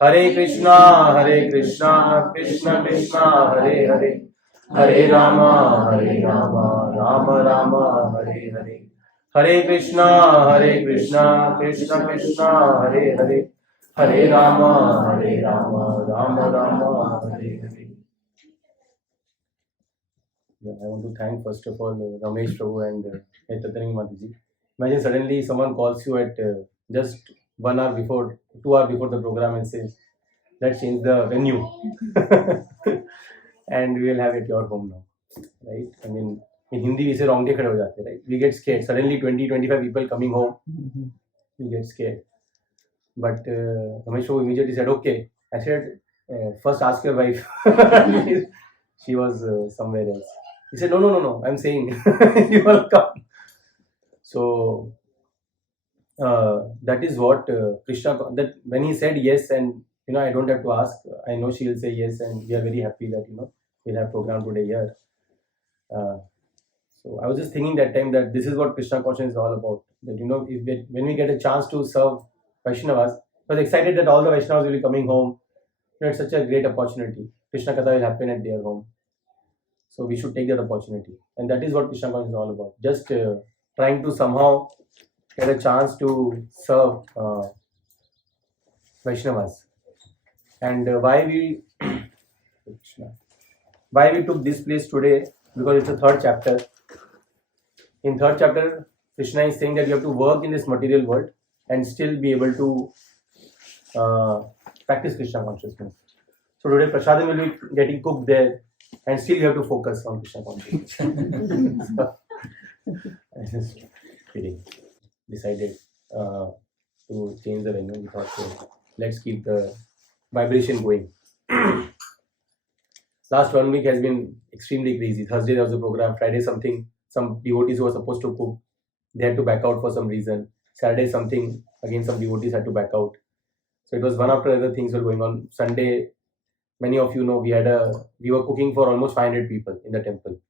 Hare Krishna, Krishna Krishna, Hare Hare, Hare Rama, Rama Rama, Hare Hare. Hare Krishna, Krishna Krishna, Hare Hare, Hare Rama, Rama Rama, Hare Hare. Yeah, I want to thank first of all Ramesh Prabhu and Tatani Mataji. Imagine suddenly someone calls you at just 1 hour before, 2 hours before the program and says, let's change the venue and we will have it at your home now, right? I mean, in Hindi we say wrong khade ho jate, right? We get scared. Suddenly 20-25 people coming home, we get scared. But Ramesh Prabhu immediately said, okay. I said, first ask your wife. She was somewhere else. He said, no, I'm saying you will come. So that is what Krishna, that when he said yes, and I don't have to ask, I know she will say yes, and we are very happy that we'll have program today here. So I was just thinking that time that this is what Krishna consciousness is all about. That when we get a chance to serve Vaishnavas, I was excited that all the Vaishnavas will be coming home. It's such a great opportunity. Krishna Katha will happen at their home. So we should take that opportunity. And that is what Krishna consciousness is all about. Just trying to somehow get a chance to serve Vaishnavas. And why we took this place today, because it's the third chapter. In third chapter, Krishna is saying that you have to work in this material world and still be able to practice Krishna consciousness. So today Prasadam will be getting cooked there, and still you have to focus on Krishna consciousness. I just kidding. Decided to change the venue. We thought, let's keep the vibration going. Last 1 week has been extremely crazy. Thursday there was a program, Friday something, some devotees who were supposed to cook, they had to back out for some reason. Saturday something, again some devotees had to back out. So it was one after other things were going on. Sunday, many of you know, we were cooking for almost 500 people in the temple.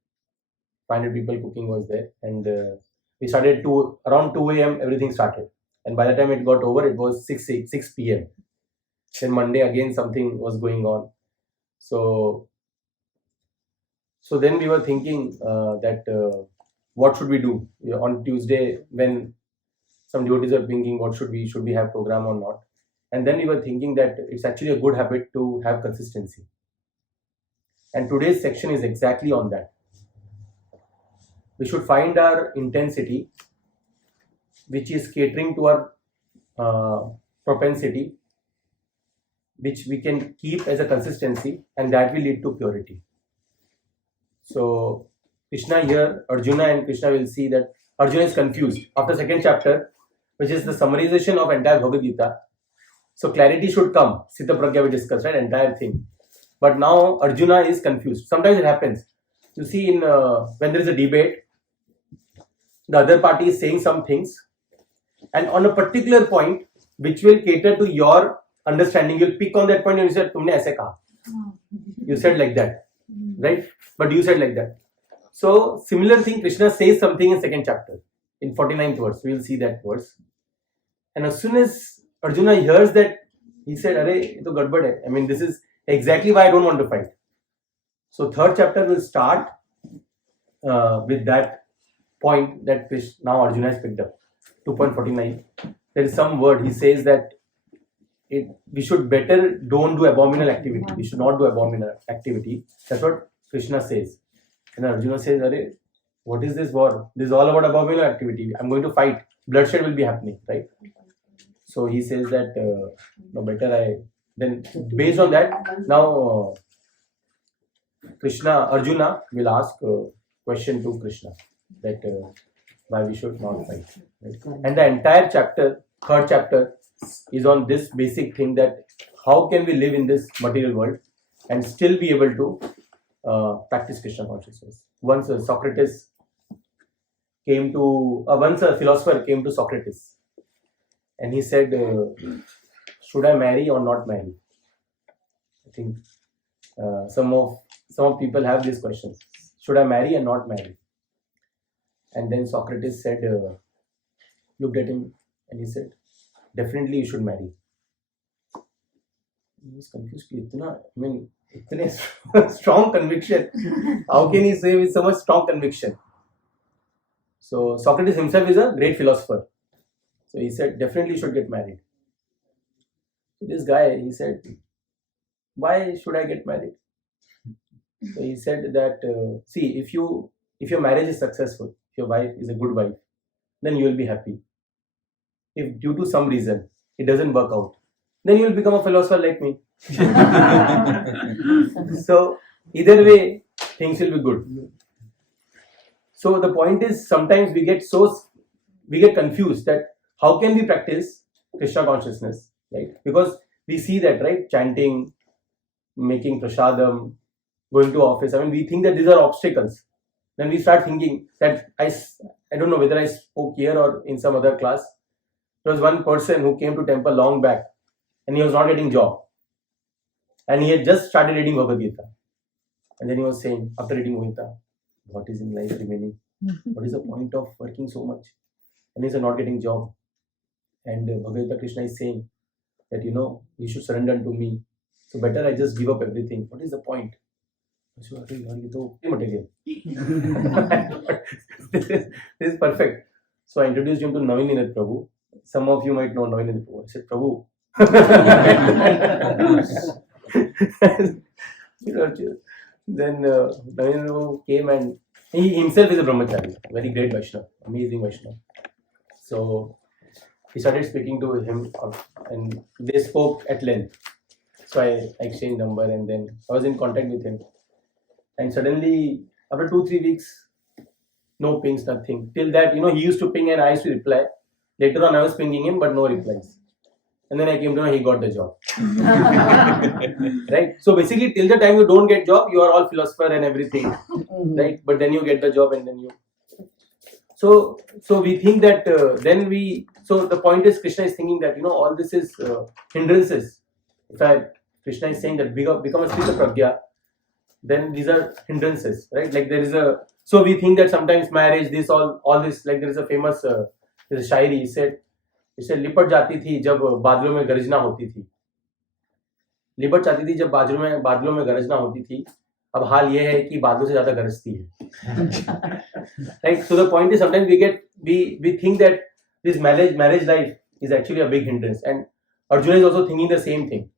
500 people cooking was there, and we started around 2 a.m. everything started, and by the time it got over, it was 6 p.m. Then Monday again something was going on. So then we were thinking that what should we do on Tuesday, when some devotees are thinking what should we have program or not. And then we were thinking that it's actually a good habit to have consistency. And today's section is exactly on that. We should find our intensity, which is catering to our propensity, which we can keep as a consistency, and that will lead to purity. So Krishna here, Arjuna and Krishna will see that Arjuna is confused. After second chapter, which is the summarization of entire Bhagavad Gita, so clarity should come. Siddha Pragya we discussed, right? Entire thing. But now Arjuna is confused. Sometimes it happens. You see, when there is a debate, the other party is saying some things, and on a particular point, which will cater to your understanding, you'll pick on that point and you said, "Tumne aise kaha." You said like that, right? But you said like that. So similar thing, Krishna says something in second chapter, in 49th verse. We will see that verse. And as soon as Arjuna hears that, he said, "Arey, ye to gadbad hai." I mean, this is exactly why I don't want to fight. So third chapter will start with that point that now Arjuna has picked up. 2.49. There is some word. He says that we should better don't do abominable activity. We should not do abominable activity. That's what Krishna says. And Arjuna says, "Arey, what is this war? This is all about abominable activity. I'm going to fight. Bloodshed will be happening, right?" So he says that no, better then based on that, now Arjuna will ask a question to Krishna that why we should not fight. Right? And the entire chapter, third chapter, is on this basic thing that how can we live in this material world and still be able to practice Krishna consciousness. Once a philosopher came to Socrates, and he said, should I marry or not marry? I think some of people have these questions. Should I marry or not marry? And then Socrates said, looked at him and he said, definitely you should marry. he was confused. Itne strong conviction. How can he say with so much strong conviction? So Socrates himself is a great philosopher. So he said, definitely should get married. So this guy, he said, why should I get married? So he said that, see, if your marriage is successful, if your wife is a good wife, then you will be happy. If due to some reason it doesn't work out, then you will become a philosopher like me. So either way, things will be good. So the point is, sometimes we get confused that how can we practice Krishna consciousness, right? Because we see that, right? Chanting, making prasadam, going to office. We think that these are obstacles. Then we start thinking that I don't know whether I spoke here or in some other class. There was one person who came to temple long back and he was not getting job. And he had just started reading Bhagavad Gita. And then he was saying, after reading Bhagavad Gita, what is in life remaining? What is the point of working so much? And he's not getting job. And Bhagavad Gita Krishna is saying that, you should surrender to me. So better I just give up everything. What is the point? This is perfect. So I introduced him to Navin Prabhu. Some of you might know Navin Prabhu. I said, Prabhu. Then Navin Prabhu came and he himself is a brahmachari, very great Vaishnava, amazing Vaishnava. So he started speaking to him and they spoke at length. So I exchanged number and then I was in contact with him. And suddenly, after 2-3 weeks, no pings, nothing. Till that, he used to ping and I used to reply. Later on, I was pinging him, but no replies. And then I came to know he got the job. Right? So basically, till the time you don't get job, you are all philosopher and everything. Right? But then you get the job and then you... So we think that So the point is, Krishna is thinking that, all this is hindrances. Krishna is saying that become a Sthita Pragya, then these are hindrances, right? Like so we think that sometimes marriage, this all this, like there is a famous there's a shairi, he said लिपट जाती थी जब बादलों में गरजना होती थी, लिपट जाती थी जब बादलों में गरजना होती थी, अब हाल ये है कि बादलों से ज्यादा गरजती है. Right? So the point is, sometimes we think that this marriage life is actually a big hindrance, and Arjuna is also thinking the same thing.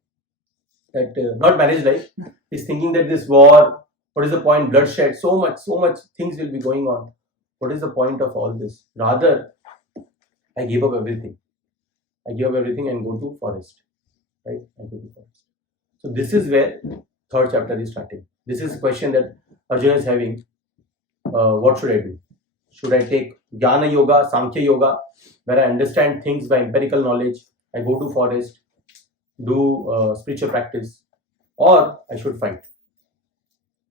That not marriage life, is thinking that this war, what is the point? Bloodshed, so much things will be going on. What is the point of all this? Rather, I give up everything. I give up everything and go to forest. Right? I go to forest. So this is where third chapter is starting. This is a question that Arjuna is having. What should I do? Should I take Jnana Yoga, Samkhya Yoga, where I understand things by empirical knowledge? I go to forest, do spiritual practice, or I should fight?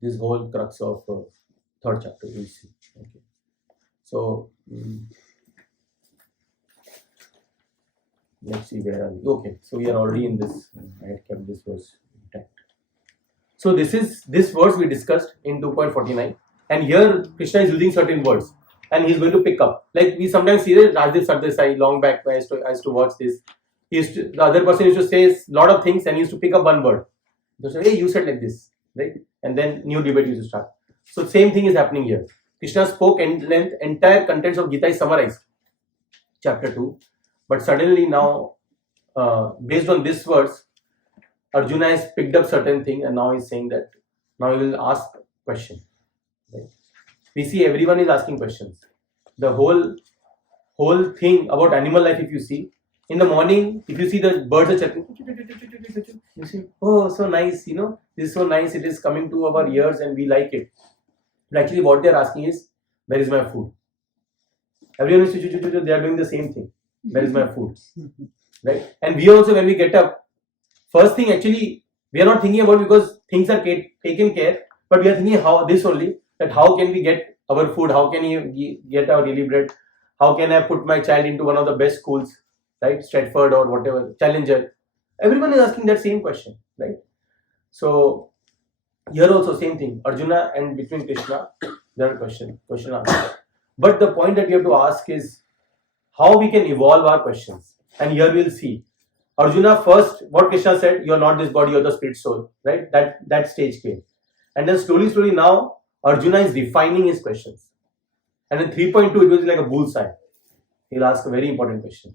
This whole crux of third chapter we'll see. Okay. So let's see, where are we? Okay, so we are already in this. I had kept this verse intact. So this verse we discussed in 2.49, and here Krishna is using certain words, and he's going to pick up. Like we sometimes see that Rajiv Sardesai, long back I used to watch this. The other person used to say a lot of things and he used to pick up one word. They say, hey, you said like this, right? And then new debate used to start. So same thing is happening here. Krishna spoke in length, entire contents of Gita is summarized, chapter 2. But suddenly now, based on this verse, Arjuna has picked up certain thing and now he's saying that now he will ask question. Right? We see everyone is asking questions. The whole thing about animal life, if you see, in the morning, if you see the birds are chirping, you see, oh, so nice, this is so nice, it is coming to our ears and we like it. But actually what they are asking is, where is my food? Everyone is, they are doing the same thing. Where is my food? Right? And we also, when we get up, first thing actually, we are not thinking about because things are taken care, but we are thinking how can we get our food? How can we get our daily bread? How can I put my child into one of the best schools? Right, Stratford or whatever, Challenger. Everyone is asking that same question, right? So here also same thing. Arjuna and between Krishna, there are question answer. But the point that we have to ask is how we can evolve our questions. And here we'll see Arjuna first, what Krishna said, you are not this body, you are the spirit soul, right? That stage came. And then slowly now, Arjuna is refining his questions. And in 3.2, it was like a bullseye. He'll ask a very important question.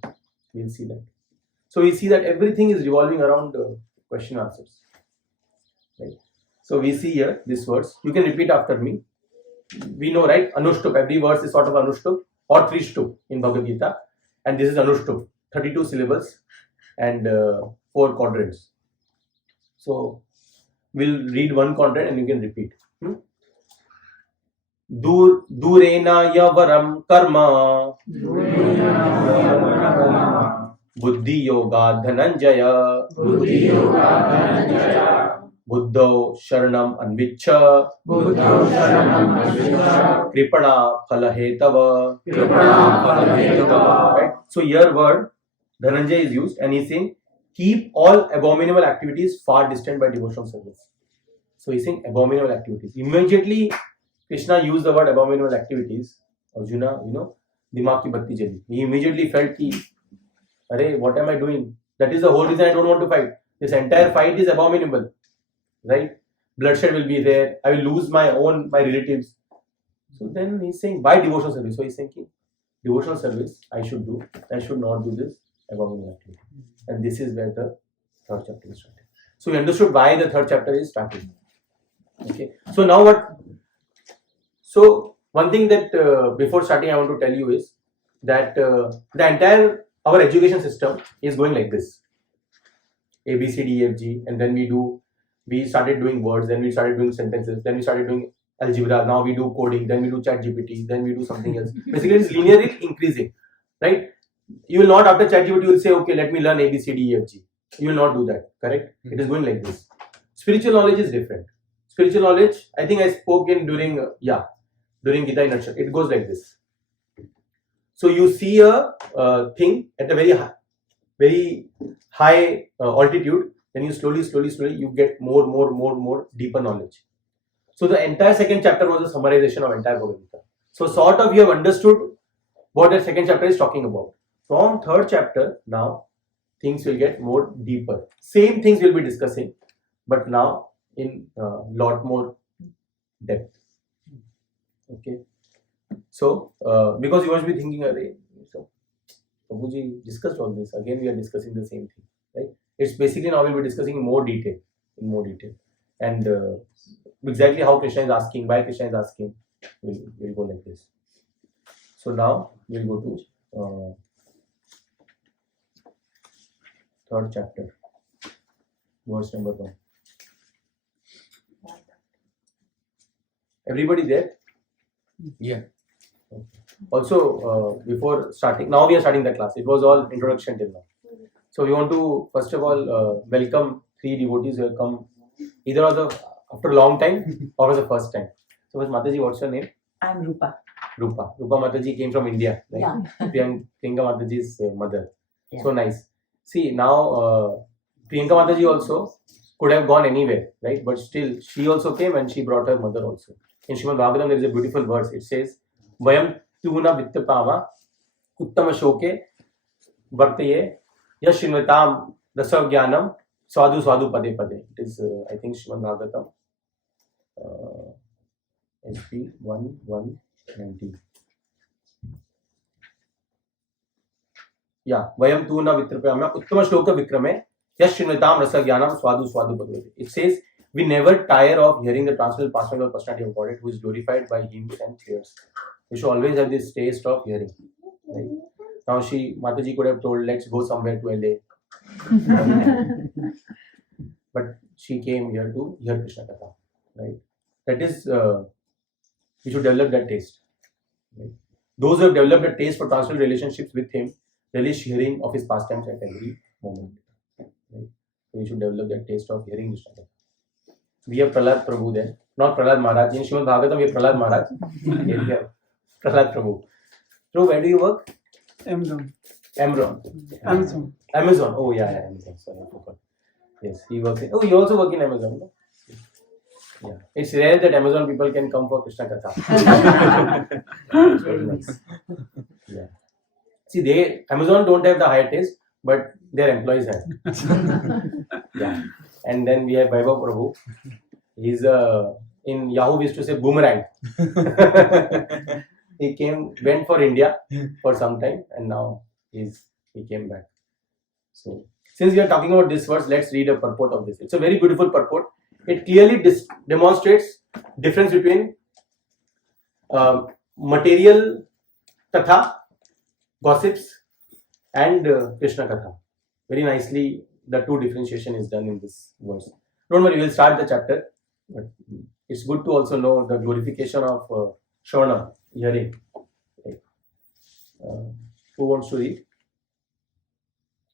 We'll see that. So we see that everything is revolving around question answers. Right? So we see here this verse. You can repeat after me. We know, right? Anushtup. Every verse is sort of Anushtup or Trishtup in Bhagavad Gita. And this is Anushtup. 32 syllables and 4 quadrants. So we'll read one quadrant and you can repeat. Durena yavaram karma buddhi yoga dhananjaya buddho sharanam anvichcha kripana phalahetava. Right? So here word Dhananjay is used and he's saying keep all abominable activities far distant by devotional service. So he's saying abominable activities. Immediately Krishna used the word abominable activities. Arjuna, dimag ki batti jali. He immediately felt ki, Arey, what am I doing? That is the whole reason I don't want to fight. This entire fight is abominable. Right? Bloodshed will be there. I will lose my relatives. So then he's saying, by devotional service. So he's saying, devotional service I should do. I should not do this abominable activity. And this is where the third chapter is starting. So we understood why the third chapter is starting. Okay. So now what? So one thing that before starting I want to tell you is that the entire our education system is going like this. A, B, C, D, E, F, G, and then we started doing words, then we started doing sentences, then we started doing algebra, now we do coding, then we do chat GPT, then we do something else. Basically it's linearly increasing, right? You will not after chat GPT you will say, okay, let me learn A, B, C, D, E, F, G. You will not do that, correct? It is going like this. Spiritual knowledge is different. Spiritual knowledge, I think I spoke in during Gita in nutshell. It goes like this. So you see a thing at a very high altitude, then you slowly you get more deeper knowledge. So the entire second chapter was a summarization of entire Bhagavad Gita. So sort of you have understood what the second chapter is talking about. From third chapter now things will get more deeper. Same things we'll be discussing, but now in lot more depth. Okay. So because you must be thinking, so Prabhuji discussed all this. Again we are discussing the same thing, right? It's basically now we'll be discussing in more detail, and exactly how Krishna is asking, why Krishna is asking, we'll go like this. So now we'll go to third chapter, verse number 1. Everybody there? Yeah. Okay. Also, before starting, now we are starting the class. It was all introduction till now. So we want to first of all welcome 3 devotees who have come either after a long time or for the first time. So Mataji, what's your name? I'm Rupa. Rupa Mataji came from India, right? Yeah. Priyanka Mataji's mother. Yeah. So nice. See, now Priyanka Mataji also could have gone anywhere, right? But still, she also came and she brought her mother also. In Srimad Bhagavatam, there is a beautiful verse. It says, Vayam tuna vittapama uttama shoke vartaye yashinvatam rasagyanam swadu pade pade. It is, I think, Srimad Bhagavatam SP 1:190. Yeah, Vayam tuna vittapama uttama shloka vikrame yashinvatam rasagyanam swadu pade. It says, we never tire of hearing the transcendental personality of personality of Godhead who is glorified by hymns and prayers. We should always have this taste of hearing. Right? Now Mataji could have told, let's go somewhere to LA. But she came here to hear Krishna Katha. Right? That is, we should develop that taste. Right? Those who have developed a taste for transcendental relationships with him, relish hearing of his pastimes at every moment. Right? So we should develop that taste of hearing Krishna Katha. We have Prahlad Prabhu there, not Prahlad Maharaj. In Srimad Bhagavatam, we have Prahlad Maharaj. Here we have Prahlad Prabhu. So, where do you work? Amazon. Amazon. Oh, yeah, Amazon. Sorry, I forgot. Yes, he works in. Oh, you also work in Amazon, no? Yeah. It's rare that Amazon people can come for Krishna Katha. It's very nice. Yeah. See, Amazon don't have the higher taste, but their employees have. Yeah. And then we have Vaibhav Prabhu. He's in Yahoo we used to say boomerang. He went for India for some time, and now he came back. So since we are talking about this verse, let's read a purport of this. It's a very beautiful purport. It clearly demonstrates difference between material katha, gossips, and Krishna katha. Very nicely, the two differentiation is done in this verse. Don't worry, we'll start the chapter. But it's good to also know the glorification of Shravana, hearing. Right. Who wants to read?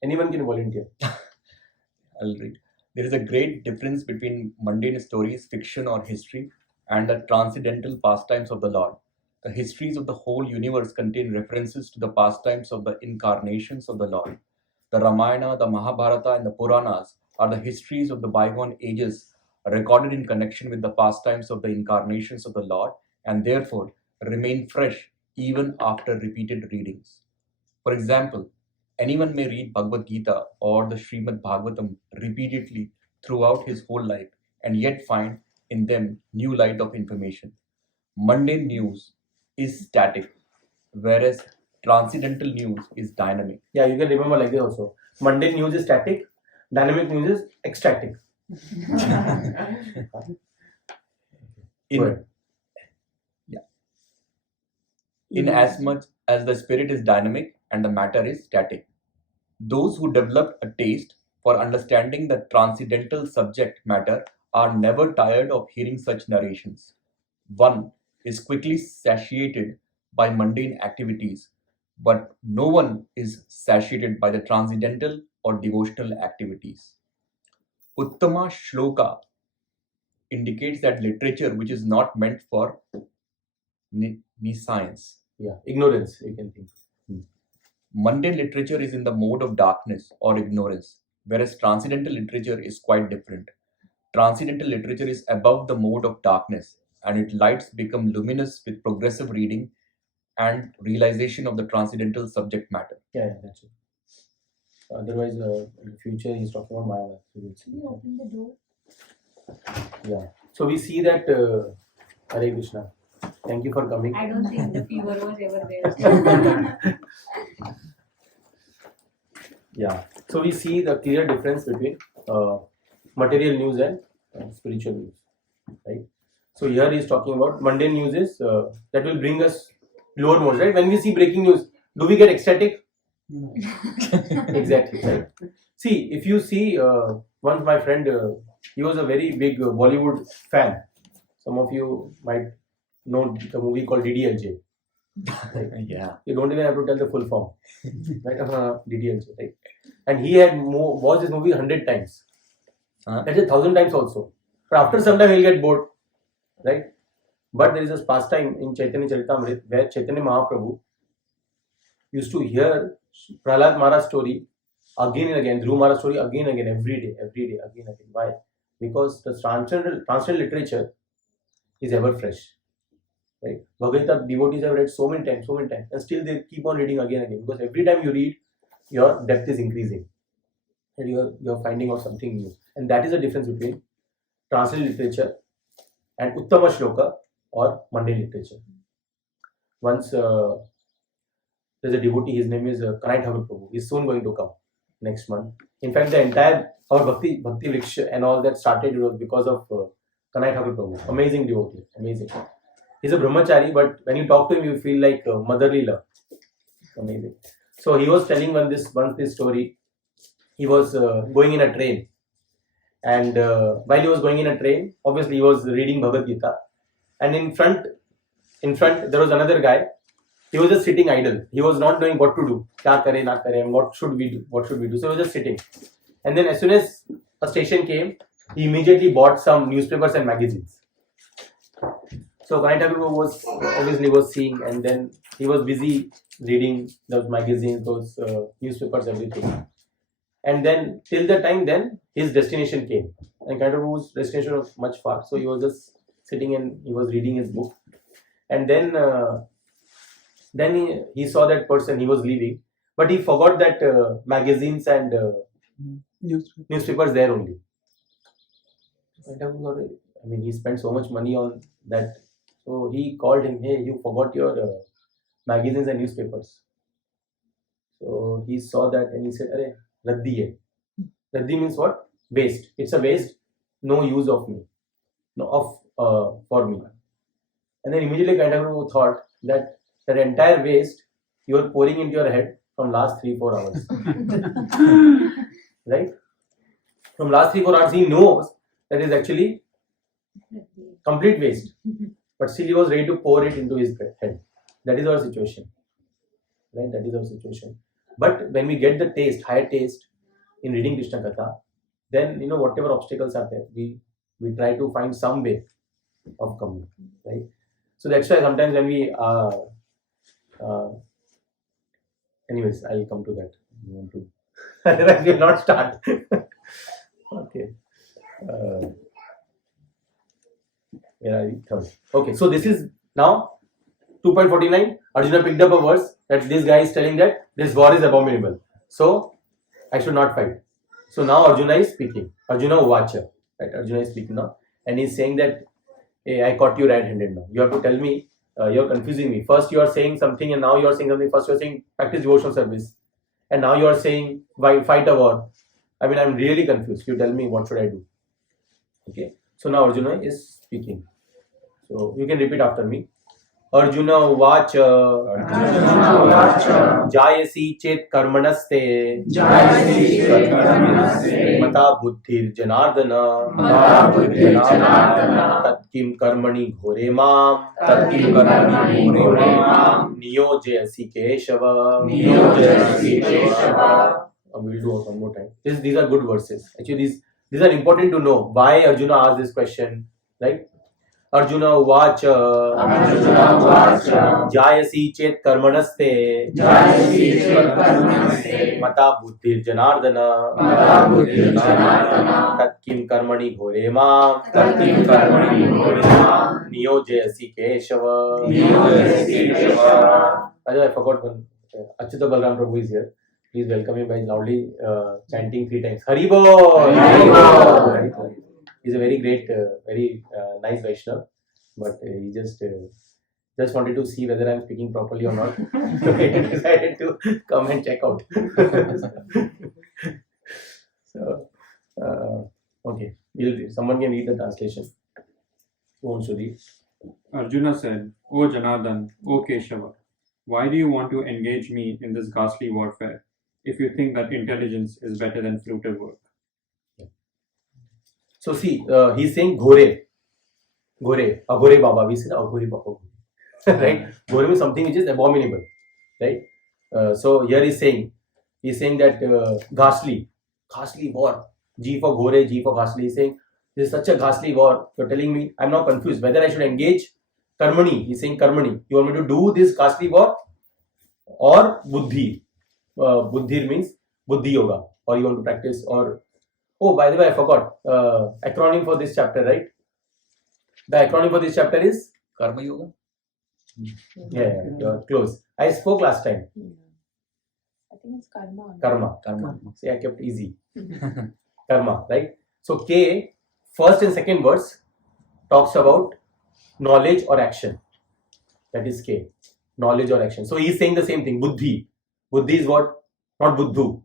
Anyone can volunteer. I'll read. There is a great difference between mundane stories, fiction or history, and the transcendental pastimes of the Lord. The histories of the whole universe contain references to the pastimes of the incarnations of the Lord. The Ramayana, the Mahabharata, and the Puranas are the histories of the bygone ages recorded in connection with the pastimes of the incarnations of the Lord, and therefore remain fresh even after repeated readings. For example, anyone may read Bhagavad Gita or the Srimad Bhagavatam repeatedly throughout his whole life and yet find in them new light of information. Mundane news is static, whereas transcendental news is dynamic. Yeah, you can remember like this also. Mundane news is static, dynamic news is ecstatic. In as much as the spirit is dynamic and the matter is static. Those who develop a taste for understanding the transcendental subject matter are never tired of hearing such narrations. One is quickly satiated by mundane activities, but no one is satiated by the transcendental or devotional activities. Uttama Shloka indicates that literature which is not meant for nescience. Yeah, ignorance, you can think. Mundane literature is in the mode of darkness or ignorance, whereas transcendental literature is quite different. Transcendental literature is above the mode of darkness, and its lights become luminous with progressive reading and realization of the transcendental subject matter. Yeah, that's it. Otherwise, in the future, he's talking about Maya. Can you open the door? Yeah. So we see that Hare Krishna. Thank you for coming. I don't think the fever was ever there. Yeah. So we see the clear difference between material news and spiritual news, right? So here he is talking about mundane news is that will bring us lower modes, right? When we see breaking news, do we get ecstatic? No. Exactly, right? See, if you see, once my friend, he was a very big Bollywood fan. Some of you might know the movie called DDLJ. Right? Yeah. You don't even have to tell the full form, right? DDLJ, right? And he had watched this movie 100 times. That's 1,000 times also. But after some time, he'll get bored, right? But there is a pastime in Chaitanya Charitamrita where Chaitanya Mahaprabhu used to hear Prahlad Maharaj's story again and again, Dhruv Maharaj's story again and again, every day, again and again. Why? Because the transcendental literature is ever fresh, right? Bhagavad Gita devotees have read so many times, and still they keep on reading again and again, because every time you read, your depth is increasing, and you're finding out something new. And that is the difference between transcendental literature and Uttama Shloka or mundane literature. Once there's a devotee, his name is Kanai Thakur Prabhu. He's soon going to come next month. In fact, the entire our Bhakti Vriksha and all that started was because of Kanai Thakur Prabhu. Amazing devotee, amazing. He's a brahmachari, but when you talk to him, you feel like motherly love. Amazing. So he was telling once this story. He was going in a train, and while he was going in a train, obviously he was reading Bhagavad Gita, and in front there was another guy. He was just sitting idle. He was not knowing what to do. Kya kare, na kare, and what should we do? So he was just sitting. And then as soon as a station came, he immediately bought some newspapers and magazines. So Kanai Thakur was seeing, and then he was busy reading those magazines, those newspapers, everything. And then till the time, then his destination came. And Kanai Thakur's destination was much far. So he was just sitting and he was reading his book. And then he saw that person, he was leaving. but he forgot that magazines and Newspaper. newspapers there only. I mean, he spent so much money on that. So he called him, hey, you forgot your magazines and newspapers. So he saw that and he said, Arey, raddi hai. Raddi means what? Waste. It's a waste, no use of me, no for me. And then immediately Kandaprabhu thought that that entire waste you are pouring into your head from last 3-4 hours. Right? From last 3-4 hours he knows that is actually complete waste. But still he was ready to pour it into his head. That is our situation. Right? That is our situation. But when we get the taste, higher taste in reading Krishna Katha, then whatever obstacles are there, we try to find some way of coming. Right? So that's why sometimes when we anyways, I'll come to that. You want to otherwise we'll not start. Okay. Where are we? Third. Okay, so this is now 2.49. Arjuna picked up a verse that this guy is telling that this war is abominable. So I should not fight. So now Arjuna is speaking. Arjuna Uvacha. Right? Arjuna is speaking now. And he's saying that, hey, I caught you red-handed now. You have to tell me, you're confusing me. First you are saying something and now you are saying something. First you are saying practice devotional service. And now you are saying fight a war. I mean, I'm really confused. You tell me what should I do. Okay. So now Arjuna is speaking. So you can repeat after me. Arjuna Uvacha Jayasi Chet Karmanaste Mata Buddhir Janardana Tatkim Karmani Ghore Mam Niyojayasi Keshava. We'll do one more time. These are good verses. Actually, these are important to know. Why Arjuna asked this question, right? Arjuna Uvacha Jayasi Chet Karmanaste Mata Buddhir Janardana Tatkim Karmani Ghore Mam Niyojayasi Keshava. I forgot one. Achyuta Balram Prabhu is here. Please welcome him by loudly chanting 3 times. Hari Bol! He's a very great, very nice Vaishnav, but he just wanted to see whether I'm speaking properly or not. So he decided to come and check out. So, okay, someone can read the translation. Who wants to read? Arjuna said, O Janardhan, O Keshava, why do you want to engage me in this ghastly warfare if you think that intelligence is better than fruitive work? So see, he's saying Ghore, Aghore Baba. We said Aghore Baba, right? Ghore means something which is abominable, right? So here he's saying that ghastly war. G for Ghore, G for ghastly. He's saying this is such a ghastly war. You're telling me I'm now confused whether I should engage Karmani. He's saying Karmani. You want me to do this ghastly war or Buddhi? Buddhi means Buddhi Yoga, or you want to practice or. Oh, by the way, I forgot. Acronym for this chapter, right? The acronym for this chapter is Karma Yoga. Yeah, you're close. I spoke last time. I think it's karma. Karma. See, I kept easy. Karma, right? So K, first and second verse talks about knowledge or action. That is K. Knowledge or action. So he's saying the same thing. Buddhi. Buddhi is what? Not Buddhu.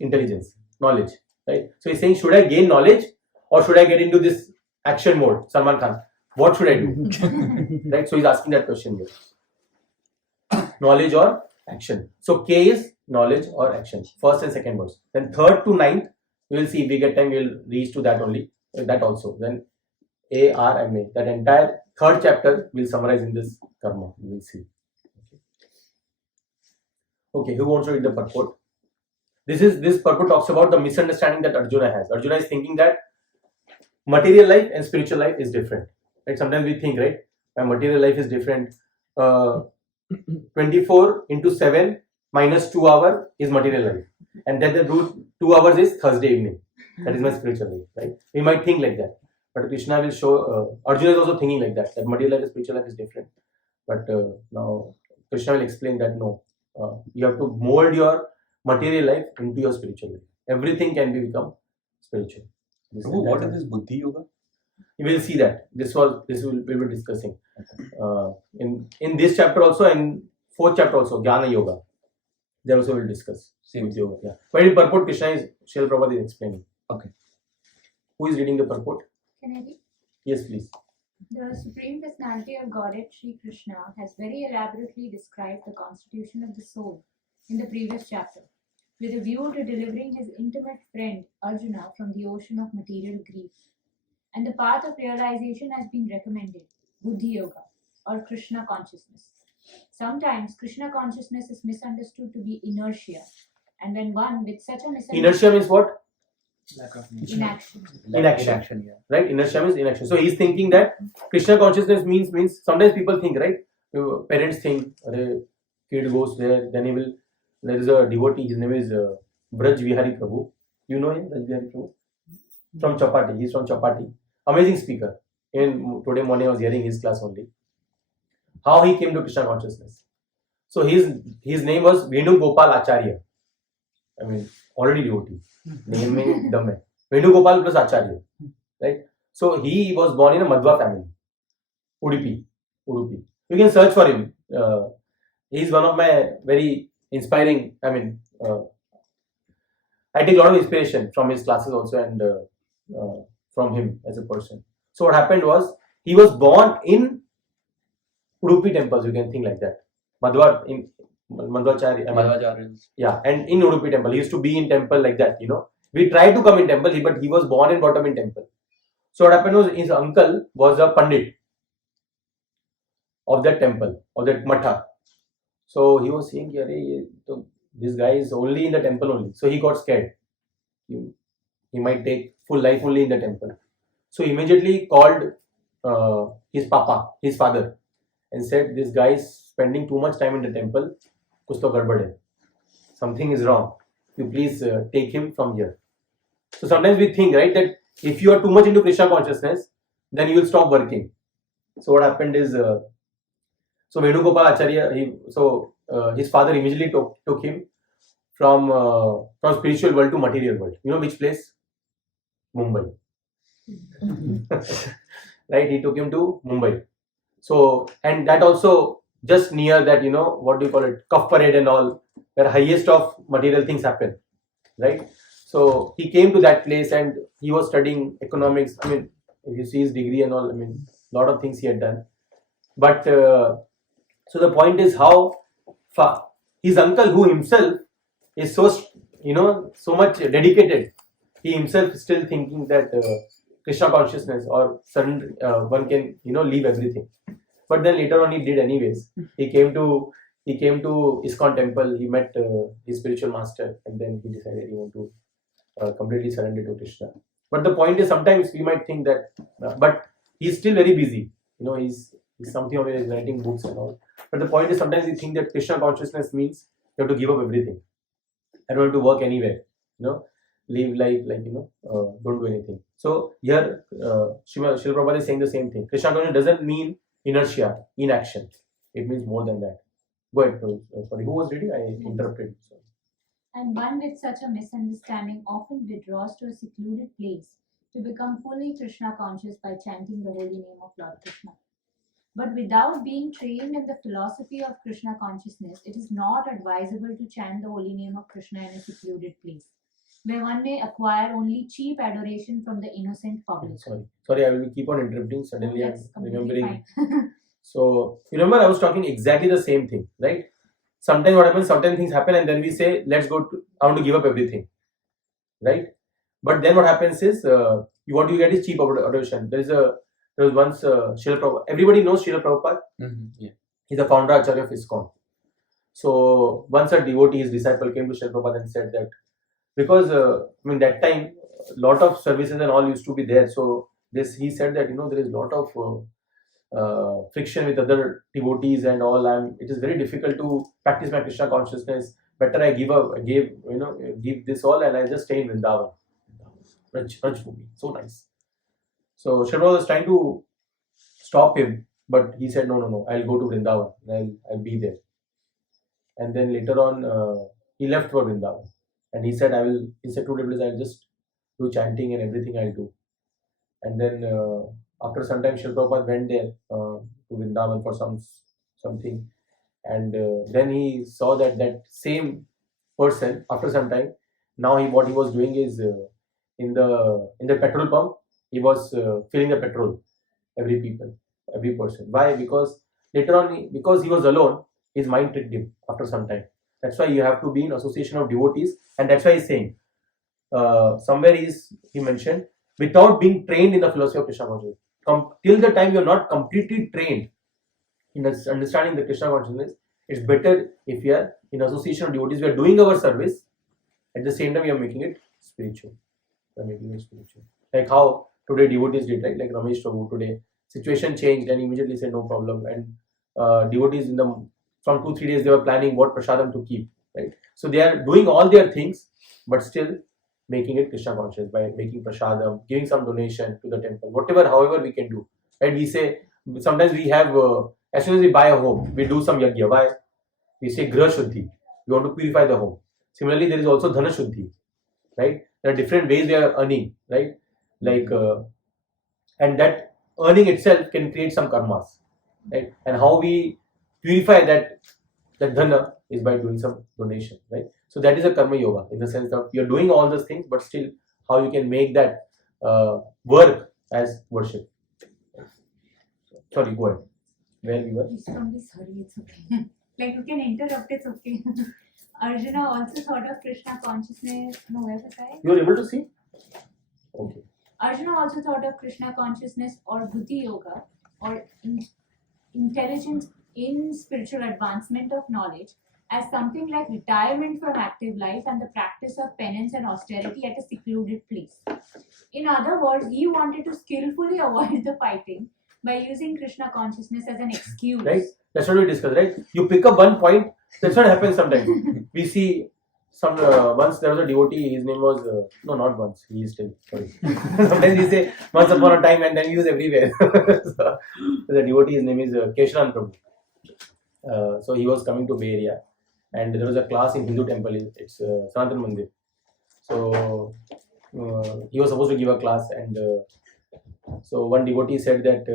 Intelligence. Knowledge. Right? So he's saying, should I gain knowledge or should I get into this action mode? Salman Khan. What should I do? Right? So he's asking that question here. Knowledge or action. So K is knowledge or action. First and second verse. Then third to ninth, we will see if we get time, we will reach to that only. That also. Then A, R, M, A. That entire third chapter we'll summarize in this karma. We will see. Okay, who wants to read the purport? This purport talks about the misunderstanding that Arjuna has. Arjuna is thinking that material life and spiritual life is different. Right? Sometimes we think, right, my material life is different. 24 into 7 minus 2 hours is material life. And then the root 2 hours is Thursday evening. That is my spiritual life. Right? We might think like that. But Krishna will show, Arjuna is also thinking like that material life and spiritual life is different. But now Krishna will explain that no, You have to mold your material life into your spiritual life. Everything can become spiritual. Prabhu, what is this Buddhi Yoga? You will see that this will we'll be discussing in this chapter also, and fourth chapter also, Jnana Yoga. There also we'll discuss Same. with yoga. Yeah. But in purport, Krishna is Srila Prabhupada is explaining. Okay. Who is reading the purport? Can I read? Yes, please. The Supreme Personality of Godhead Sri Krishna has very elaborately described the constitution of the soul in the previous chapter, with a view to delivering his intimate friend Arjuna from the ocean of material grief. And the path of realization has been recommended, Buddhi Yoga, or Krishna consciousness. Sometimes Krishna consciousness is misunderstood to be inertia, and when one with such a misunderstanding, Inertia means what? Lack of inaction. Inaction. Yeah. Right? Inertia means inaction. So he's thinking that Krishna consciousness means sometimes people think, right? Parents think, kid goes there, then he will. There is a devotee. His name is Braj Vihari Prabhu. You know him, Braj Vihari Prabhu, from Chapati. He's from Chapati. Amazing speaker. And today morning I was hearing his class only. How he came to Krishna consciousness. So his name was Venu Gopal Acharya. I mean, already devotee. Name में दम है. Venu Gopal plus Acharya, right? So he was born in a Madhva family, Udupi. You can search for him. He is one of my very inspiring. I mean, I take a lot of inspiration from his classes also, and from him as a person. So what happened was he was born in Udupi temples. You can think like that. Madhva in Madhvacharya. Madhvacharyas. Yeah, and in Udupi temple, he used to be in temple like that, you know. We tried to come in temple, but he was born and brought up in temple. So what happened was his uncle was a pandit of that temple, of that matha. So he was saying, this guy is only in the temple only. So he got scared. He might take full life only in the temple. So he immediately called his father, and said, this guy is spending too much time in the temple. Kuch to gadbad hai. Something is wrong. You please take him from here. So sometimes we think, right, that if you are too much into Krishna consciousness, then you will stop working. So what happened is, so Venugopal Acharya, his father immediately took him from spiritual world to material world. You know which place? Mumbai. Right, he took him to Mumbai. So, and that also just near that, what do you call it, Cuff Parade and all, where highest of material things happen, right? So he came to that place and he was studying economics. I mean, if you see his degree and all, I mean, a lot of things he had done. But so the point is how his uncle, who himself is so much dedicated, he himself is still thinking that Krishna consciousness or surrender, one can leave everything. But then later on he did anyways. He came to ISKCON temple. He met his spiritual master, and then he decided he want to completely surrender to Krishna. But the point is, sometimes we might think that, but he's still very busy. He's something of he's writing books and all. But the point is, sometimes we think that Krishna consciousness means you have to give up everything. I don't have to work anywhere. Live life like don't do anything. So here, Srila Prabhupada is saying the same thing. Krishna consciousness doesn't mean inertia, inaction. It means more than that. Go ahead. Sorry, who was reading? I interrupted. Sorry. And one with such a misunderstanding often withdraws to a secluded place to become fully Krishna conscious by chanting the holy name of Lord Krishna. But without being trained in the philosophy of Krishna consciousness, it is not advisable to chant the holy name of Krishna in a secluded place, where one may acquire only cheap adoration from the innocent public. Sorry, I will keep on interrupting. Suddenly That's I'm completely remembering. fine. So you remember I was talking exactly the same thing, right? Sometimes what happens, certain things happen, and then we say, let's go to, I want to give up everything, right? But then what happens is, what you get is cheap adoration. There was once Srila Prabhupada. Everybody knows Srila Prabhupada. Mm-hmm. Yeah. He's the founder Acharya of ISKCON. So once a devotee, his disciple, came to Srila Prabhupada and said that, because that time a lot of services and all used to be there. So he said that there is a lot of friction with other devotees and all. It is very difficult to practice my Krishna consciousness. Better I give this all, and I just stay in Vrindavan. Raj Bhumi, so nice. So Srila was trying to stop him, but he said no, I'll go to Vrindavan. I'll be there. and then later on he left for Vrindavan, and he said, he said to devotees, I'll just do chanting and everything I'll do. And then after some time, Srila Prabhupada went there to Vrindavan for something, and then he saw that that same person, after some time, now what he was doing is in the petrol pump, he was filling the petrol, every person. Why? Because later on, because he was alone, his mind tricked him after some time. That's why you have to be in association of devotees, and that's why he's saying somewhere he mentioned, without being trained in the philosophy of Krishna consciousness. Till the time you're not completely trained in understanding the Krishna consciousness, it's better if we are in association of devotees. We are doing our service, at the same time we are making it spiritual. We are making it spiritual. Like how today devotees did, right? Like Ramesh Prabhu today, situation changed and immediately said no problem. And devotees from 2-3 days they were planning what prasadam to keep, right? So they are doing all their things, but still making it Krishna conscious by making prasadam, giving some donation to the temple, whatever, however we can do. Right? We say sometimes we have as soon as we buy a home, we do some yajna. Why? We say Grah Shuddhi. We want to purify the home. Similarly, there is also Dhana Shuddhi. Right? There are different ways we are earning. Right? Like and that earning itself can create some karmas. Right? And how we purify that dhana is by doing some donation. Right? So that is a karma yoga, in the sense that you're doing all those things, but still how you can make that work as worship. Sorry, go ahead. Where we were? Sorry, it's okay. Like you can interrupt, it's okay. Arjuna also thought of Krishna consciousness. No, where was I? You are able to see? Okay. Arjuna also thought of Krishna consciousness or Bhuti Yoga or intelligence in spiritual advancement of knowledge as something like retirement from active life and the practice of penance and austerity at a secluded place. In other words, he wanted to skillfully avoid the fighting by using Krishna consciousness as an excuse. Right? That's what we discussed, right? You pick up one point, that's what happens sometimes. We see once there was a devotee, his name was, no, not once, he is still, sorry. Sometimes we say once upon a time and then he was everywhere. So, the devotee, his name is Kesharan Prabhu. So he was coming to Bay Area and there was a class in Hindu temple, it's Sanatan Mandir. So he was supposed to give a class, and so one devotee said that,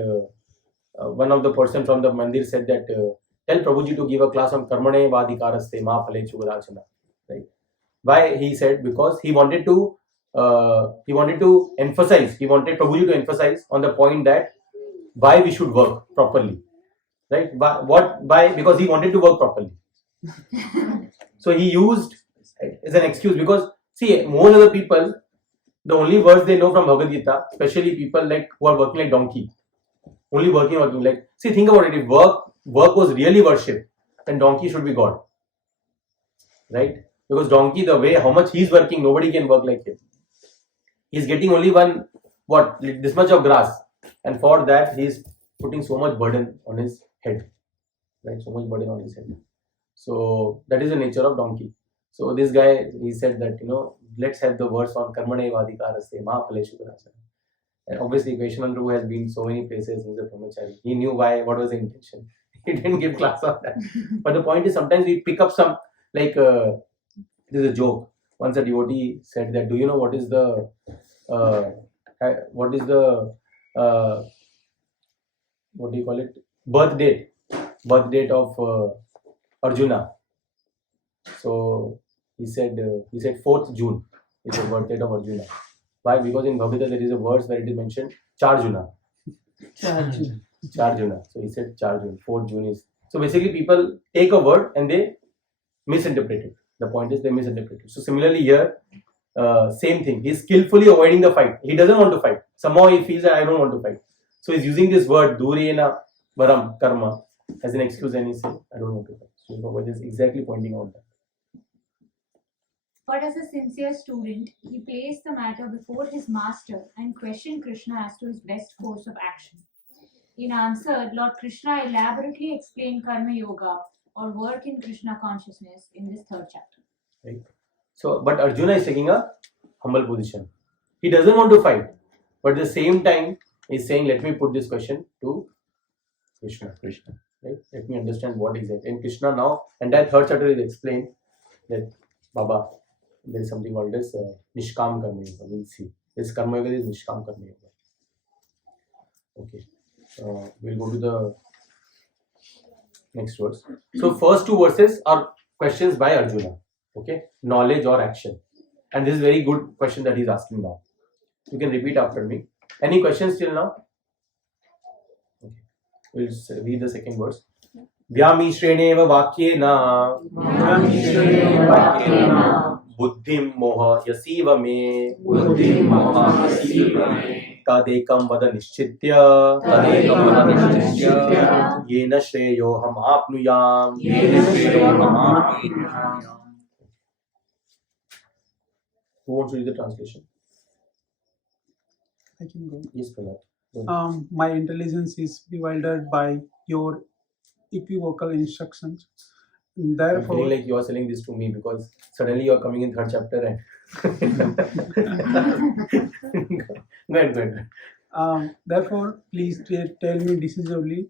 one of the person from the mandir said that, tell Prabhuji to give a class on Karmane Vadikaraste Ma Phale Chugadachana. Right? Why? He said because he wanted to emphasize, he wanted Prabhuji to emphasize on the point that why we should work properly. Right? Why? Because he wanted to work properly. So he used as an excuse, because see, most of the people, the only words they know from Bhagavad Gita, especially people like who are working like donkey, only working. Like, see, think about it. If work was really worship, then donkey should be God, right? Because donkey, the way how much he's working, nobody can work like him. He's getting only this much of grass, and for that he's putting so much burden on his head, right? So much burden on his head. So that is the nature of donkey. So this guy, he said that, let's have the verse on Karmane Vadikaraste Ma Phale Chugadachana. And obviously, Vaishnav Prabhu has been so many places. He's a brahmachari. He knew what was the intention. He didn't give class on that. But the point is, sometimes we pick up some, like, this is a joke. Once a devotee said that, do you know what is the what do you call it? Birth date of Arjuna. So he said 4th June is the birth date of Arjuna. Why? Because in Bhagavad Gita there is a verse where it is mentioned Charjuna. Charjuna. So he said Charjuna. 4th June is. So basically people take a word and they misinterpret it. The point is they misinterpret it. So similarly here, same thing. He's skillfully avoiding the fight. He doesn't want to fight. Somehow he feels that I don't want to fight. So he's using this word Durena Varam Karma as an excuse, and he said I don't want to fight. So Bhagavad is exactly pointing out that. But as a sincere student, he placed the matter before his master and questioned Krishna as to his best course of action. In answer, Lord Krishna elaborately explained Karma Yoga or work in Krishna consciousness in this 3rd chapter. Right. So, but Arjuna is taking a humble position. He doesn't want to fight, but at the same time, he's saying, let me put this question to Krishna. Right? Let me understand what is it. In Krishna now, entire third chapter is explained that Baba, there is something called as Nishkam Karma Yoga. We'll see. This Karma Yoga is Nishkam Karma Yoga. Okay. We'll go to the next verse. So first two verses are questions by Arjuna. Okay, knowledge or action, and this is very good question that he's asking now. You can repeat after me. Any questions till now? Okay, we'll read the second verse. Vyamishreneva vakyena buddhim moha yasiva me tadekam vada nishchitya yena shreyoham apnuyam. Who wants to read the translation? I can go. Yes, Prahlad. My intelligence is bewildered by your equivocal instructions. I'm Therefore, feeling like you are selling this to me because suddenly you are coming in third chapter and go ahead. therefore, please tell me decisively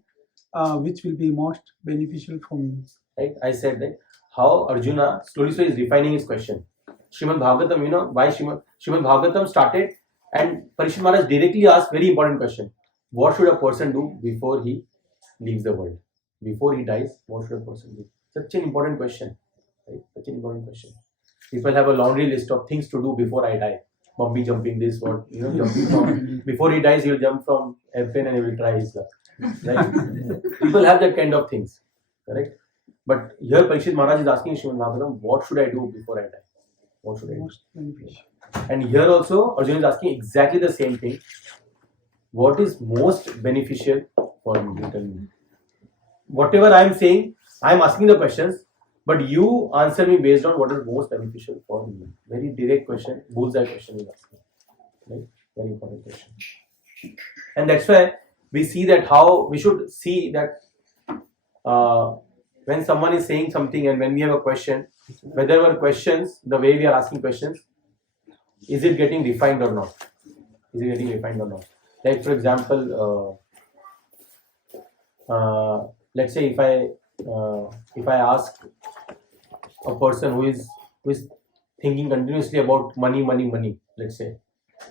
which will be most beneficial for me. Right? I said that how Arjuna slowly is refining his question. Srimad Bhagavatam, you know why Srimad Bhagavatam started, and Parishit Maharaj directly asked very important question. What should a person do before he leaves the world? Before he dies, what should a person do? Such an important question. Right? Such an important question. People have a laundry list of things to do before I die. Bungee jumping, this, what, you know, jumping from, before he dies, he'll jump from airplane and he will try his luck. Right? People have that kind of things. Correct? But here Parishit Maharaj is asking Srimad Bhagavatam, what should I do before I die? What should I do? Most beneficial. And here also Arjuna is asking exactly the same thing. What is most beneficial for me? You tell me. Whatever I am saying, I am asking the questions, but you answer me based on what is most beneficial for me. Very direct question, bullseye question is asking. Right? Very important question. And that's why we see that how we should see that when someone is saying something and when we have a question, whether our questions, the way we are asking questions, is it getting refined or not? Is it getting refined or not? Like for example, let's say if I ask a person who is thinking continuously about money, let's say,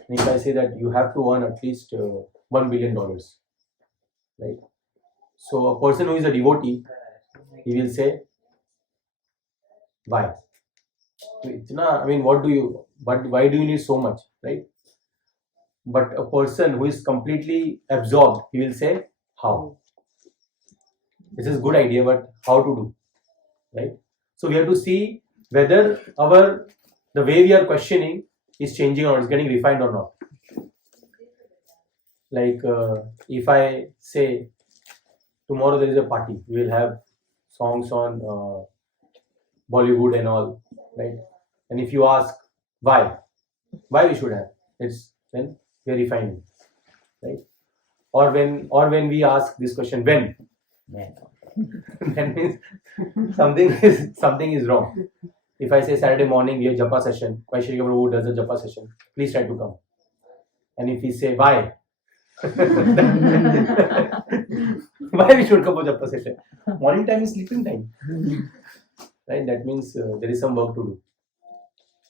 and if I say that you have to earn at least $1 billion, right? So a person who is a devotee, he will say, why? I mean, why do you need so much, right? But a person who is completely absorbed, he will say, how? This is a good idea, but how to do, right? So we have to see whether the way we are questioning is changing or is getting refined or not. Like if I say tomorrow there is a party, we will have songs on Bollywood and all, right? And if you ask why we should have, it's then we are refining, right? Or when we ask this question, when? That means something is wrong. If I say Saturday morning we have japa session, Vaishali Prabhu does a japa session, please try to come. And if we say why, why we should come for japa session? Morning time is sleeping time, right? That means there is some work to do,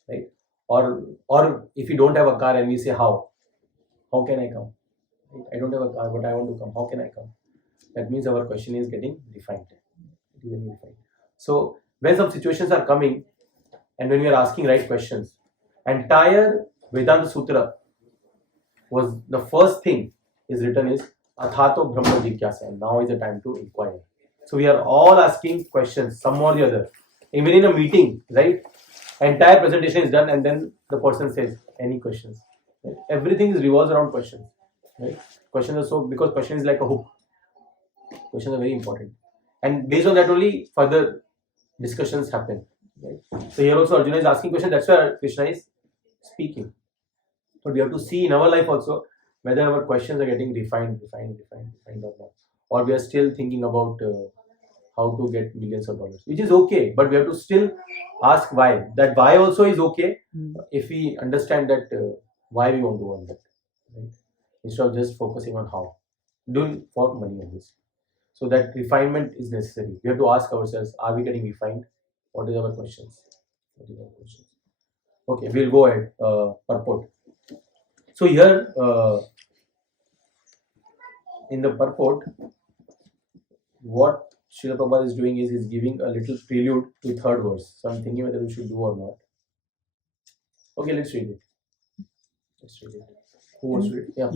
right? Or if you don't have a car and we say how can I come? Right? I don't have a car, but I want to come. How can I come? That means our question is getting refined. It is getting refined. So when some situations are coming, and when we are asking right questions, entire Vedanta Sutra was the first thing is written is Athato Brahma Jigyasa, and now is the time to inquire. So we are all asking questions, some or the other. Even in a meeting, right? Entire presentation is done, and then the person says, any questions? Right? Everything is revolves around questions. Right? Questions are so, because question is like a hook. Questions are very important. And based on that only further discussions happen. Right? So here also Arjuna is asking questions, that's why Krishna is speaking. But we have to see in our life also whether our questions are getting refined or not. Or we are still thinking about how to get millions of dollars, which is okay, but we have to still ask why. That why also is okay if we understand that why we want to earn that. Right? Instead of just focusing on how. Doing for money, obviously. So that refinement is necessary. We have to ask ourselves, are we getting refined? What is our questions? What is our questions? Okay, we'll go ahead. Purport. So here, in the purport, what Srila Prabhupada is doing is he's giving a little prelude to third verse. So I'm thinking whether we should do or not. Okay, let's read it. Let's read it. Who wants to read? Yeah.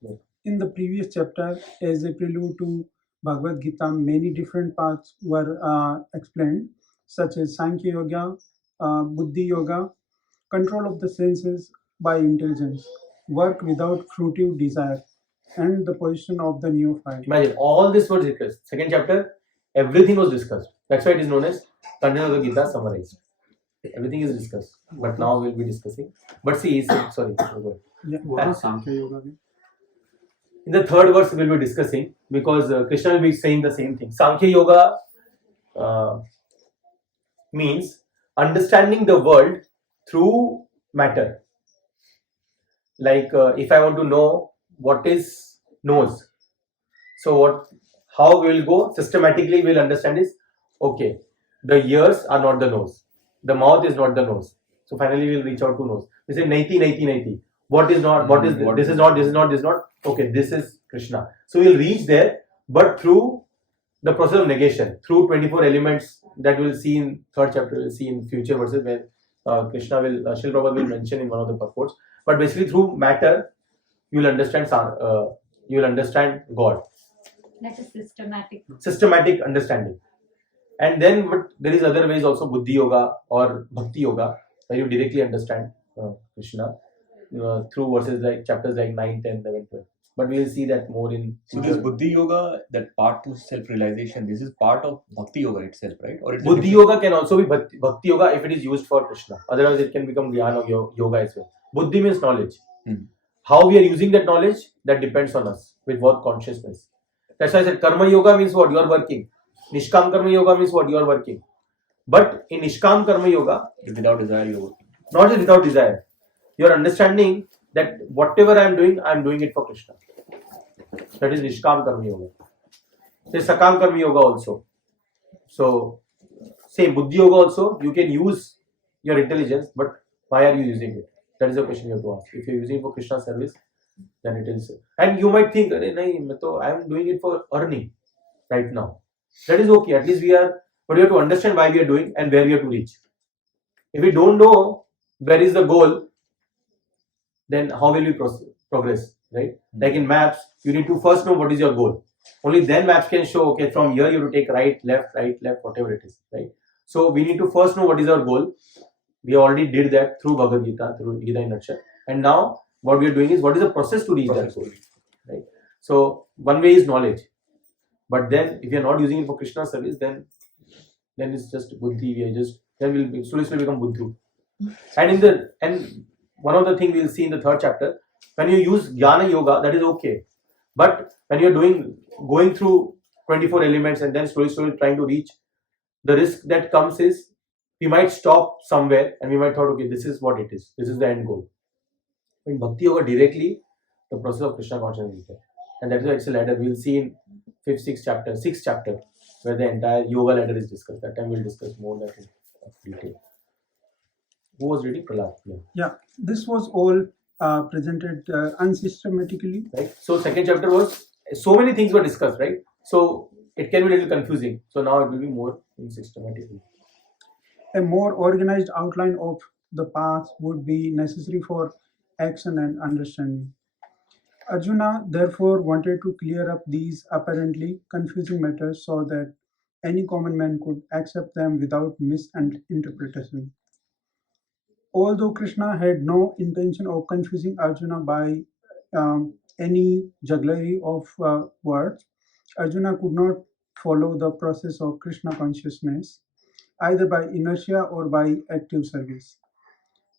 Yeah. In the previous chapter, as a prelude to Bhagavad Gita, many different paths were explained, such as Sankhya Yoga, Buddhi Yoga, control of the senses by intelligence, work without fruitive desire, and the position of the neophyte. Imagine all this was discussed. Second chapter, everything was discussed. That's why it is known as content of the Gita summarized. Everything is discussed. But now we'll be discussing. But see, sorry. Go ahead. Yeah. What was Sankhya Yoga again? In the third verse, we'll be discussing because Krishna will be saying the same thing. Sankhya Yoga means understanding the world through matter. Like if I want to know what is nose, so how we will go systematically, we'll understand is okay. The ears are not the nose, the mouth is not the nose. So finally, we'll reach out to nose. We say naiti, naiti, naiti. What is not? What is this? Is not. This is not. This is not. Okay, this is Krishna. So we'll reach there, but through the process of negation, through 24 elements that we'll see in third chapter, we'll see in future verses where Krishna will, Srila Prabhupada will mention in one of the purports. But basically, through matter, you'll understand God. That is Systematic understanding. And then, but there is other ways also, Buddhi Yoga or Bhakti Yoga, where you directly understand Krishna through verses like chapters like 9, 10, 11, 12. But we will see that more in. So this Buddhi Yoga, that part to self-realization, this is part of Bhakti Yoga itself, right? Or it's Buddhi Yoga can also be Bhakti Yoga if it is used for Krishna. Otherwise, it can become Jnana Yoga as well. Buddhi means knowledge. How we are using that knowledge, that depends on us, with what consciousness. That's why I said Karma Yoga means what? You are working. Nishkam Karma Yoga means what? You are working. But in Nishkam Karma Yoga, without desire, you are working. Not just without desire. You are understanding that whatever I am doing it for Krishna. That is Nishkam Karma Yoga. There is Sakam Karma Yoga also. So, same Buddhi Yoga also, you can use your intelligence, but why are you using it? That is the question you have to ask. If you are using it for Krishna service, then it is. And you might think, I am doing it for earning right now. That is okay. At least we are, but you have to understand why we are doing and where we have to reach. If we don't know where is the goal, then how will we progress, right? Like in maps, you need to first know what is your goal. Only then maps can show, okay, from here you have to take right, left, whatever it is, right? So we need to first know what is our goal. We already did that through Bhagavad Gita, through Gita in nutshell. And now what we are doing is what is the process to reach that goal, right? So one way is knowledge. But then if you are not using it for Krishna service, then it's just buddhi. Then we'll slowly become buddhu. And one of the things we'll see in the third chapter, when you use Jnana Yoga, that is okay. But when you're going through 24 elements and then slowly trying to reach, the risk that comes is we might stop somewhere and we might thought, okay, this is what it is. This is the end goal. In Bhakti Yoga, directly, the process of Krishna consciousness is there. And that is why it's a ladder. We'll see in sixth chapter, where the entire yoga ladder is discussed. That time we'll discuss more that in detail. Who was reading? Prahlad. Yeah, this was all presented unsystematically. Right. So second chapter was, so many things were discussed, right? So it can be a little confusing. So now it will be more systematically. A more organized outline of the path would be necessary for action and understanding. Arjuna therefore wanted to clear up these apparently confusing matters so that any common man could accept them without misinterpretation. Although Krishna had no intention of confusing Arjuna by any jugglery of words, Arjuna could not follow the process of Krishna consciousness either by inertia or by active service.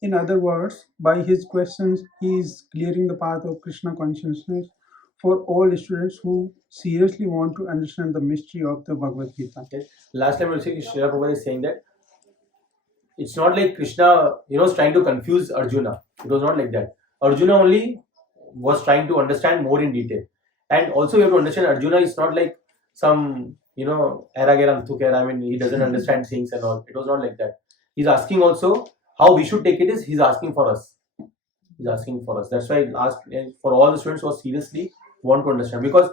In other words, by his questions, he is clearing the path of Krishna consciousness for all students who seriously want to understand the mystery of the Bhagavad Gita. Okay. Last time we were saying, Srila Prabhupada is saying that it's not like Krishna, was trying to confuse Arjuna. It was not like that. Arjuna only was trying to understand more in detail. And also you have to understand Arjuna is not like some, era geram thukera. I mean, he doesn't understand things and all. It was not like that. He's asking also how we should take it is he's asking for us. He's asking for us. That's why I asked for all the students who are seriously want to understand, because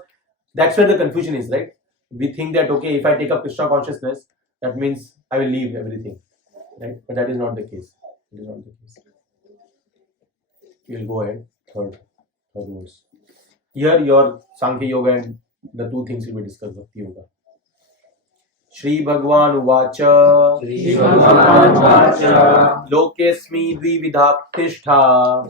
that's where the confusion is, right? We think that okay, if I take up Krishna consciousness, that means I will leave everything, right? But that is not the case. It is not the case. We'll go ahead. Third verse. Here your Sankhya Yoga and the two things will be discussed. Bhakti Yoga. Shri Bhagwan Uvacha Shri Bhagavan Vacha Lokesmi Dvividha Tishtha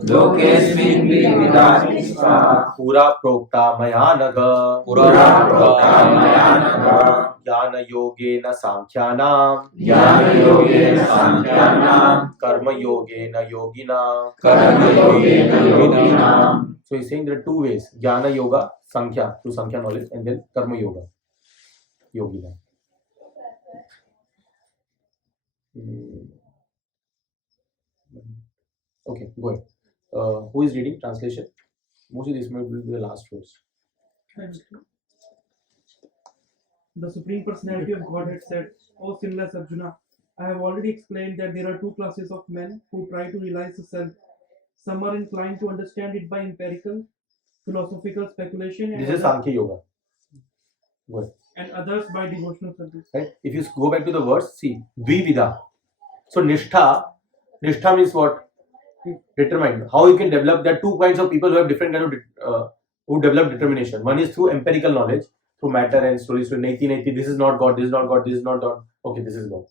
Lokesmin Vividhatishva Pura Prokta Mayanaga Pura Prokta Mayanaga Jnana Yogena Sankhyana Jnana Yogena Sankhyana Karma Yogena Yogina. Karma Yogena Yogina. So he's saying there are two ways: Jnana Yoga, Sankhya, through Sankhya knowledge, and then Karma Yoga, Yogina. Okay, go ahead. Who is reading translation? Mostly this might be the last verse. The Supreme Personality of Godhead said, O sinless Arjuna, I have already explained that there are two classes of men who try to realize the self. Some are inclined to understand it by empirical, philosophical speculation, This is Sankhya Yoga. Go ahead. and others by devotional service. Right? If you go back to the verse, see, Dvivida. So Nishtha means what? Determined. How you can develop? There are 2 kinds of people who have different kind of who develop determination. One is through empirical knowledge, through matter and stories. So Neti, this is not God, this is not God, this is not God. Okay, this is God.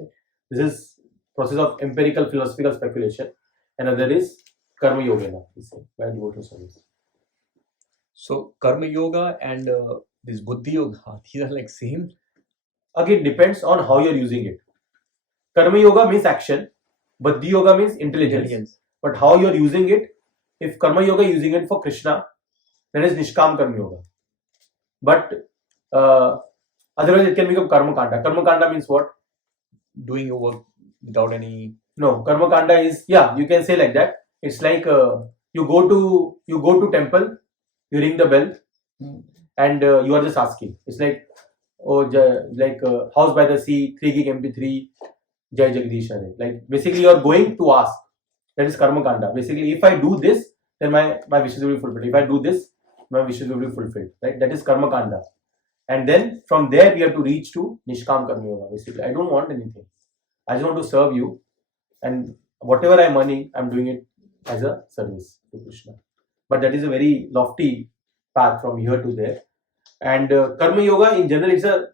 Okay. This is process of empirical philosophical speculation. Another is Karma Yogena. By devotional service. So Karma Yoga and this Buddhi Yoga, these are like same. Again, depends on how you're using it. Karma Yoga means action. Buddhi Yoga means intelligence. But how you're using it, if Karma Yoga is using it for Krishna, then it's Nishkam Karma Yoga. But otherwise it can become Karma Kanda. Karma Kanda means what? Doing your work without any. No, Karma Kanda is, yeah, you can say like that. It's like you go to temple, you ring the bell, and you are just asking. It's like House by the Sea, 3 gig MP3, Jai Jagdish Hare. Like basically you are going to ask. That is Karma Kanda. Basically, if I do this, then my wishes will be fulfilled. If I do this, my wishes will be fulfilled. Right? That is Karma Kanda. And then from there we have to reach to Nishkam Karma Yoga. Basically, I don't want anything. I just want to serve you, and whatever I'm earning, I'm doing it as a service to Krishna. But that is a very lofty path from here to there. And Karma Yoga in general is a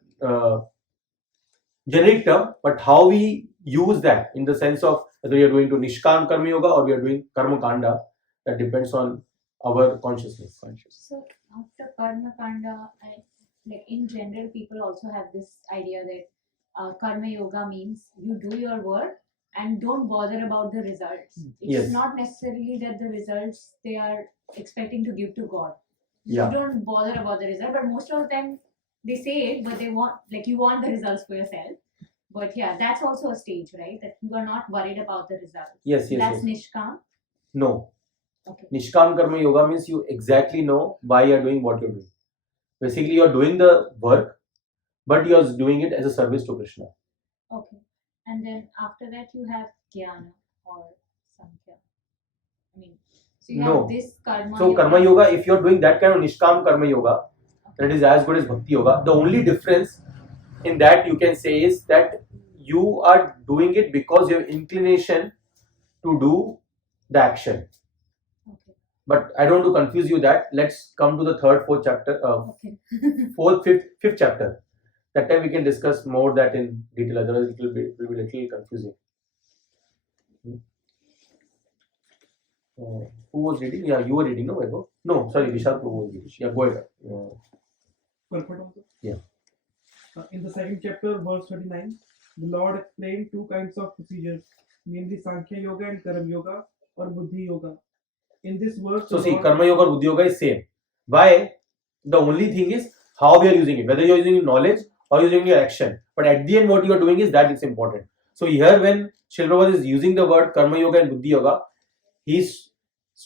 generic term, but how we use that in the sense of whether we are doing to Nishkam Karma Yoga or we are doing Karma Kanda, that depends on our consciousness. So after Karma Kanda, like in general, people also have this idea that Karma Yoga means you do your work and don't bother about the results. It's Yes. not necessarily that the results they are expecting to give to God. Yeah. You don't bother about the result, but most of the time they say it, but they want, like, you want the results for yourself. But yeah, that's also a stage, right? That you are not worried about the results. Yes, yes, That's yes. Nishkam. No. Okay. Nishkam Karma Yoga means you exactly know why you are doing what you're doing. Basically, you are doing the work, but you are doing it as a service to Krishna. Okay. And then after that you have Jnana or Sankhya. I mean, so you No. have this Karma So Karma Yoga, if you are doing that kind of Nishkam Karma Yoga, that is as good as Bhakti Yoga. The only difference in that you can say is that you are doing it because you have inclination to do the action. Okay. But I don't want to confuse you that. Let's come to the third, fourth chapter, Okay. fourth, fifth chapter. That time we can discuss more that in detail. Otherwise, it will be little confusing. Who was reading? Yeah, you were reading, no, Vaibhav? No, sorry, Vishal Prabhu was reading. Yeah, go ahead. Purport also. Yeah. In the second chapter, verse 39, the Lord explained 2 kinds of procedures, namely Sankhya Yoga and Karma Yoga or Buddhi Yoga. In this verse, So the see, Lord- Karma Yoga or Buddhi Yoga is same. Why? The only thing is how we are using it. Whether you are using knowledge or using your action. But at the end, what you are doing is that it's important. So here, when Srila Prabhupada is using the word Karma Yoga and Buddhi Yoga, he's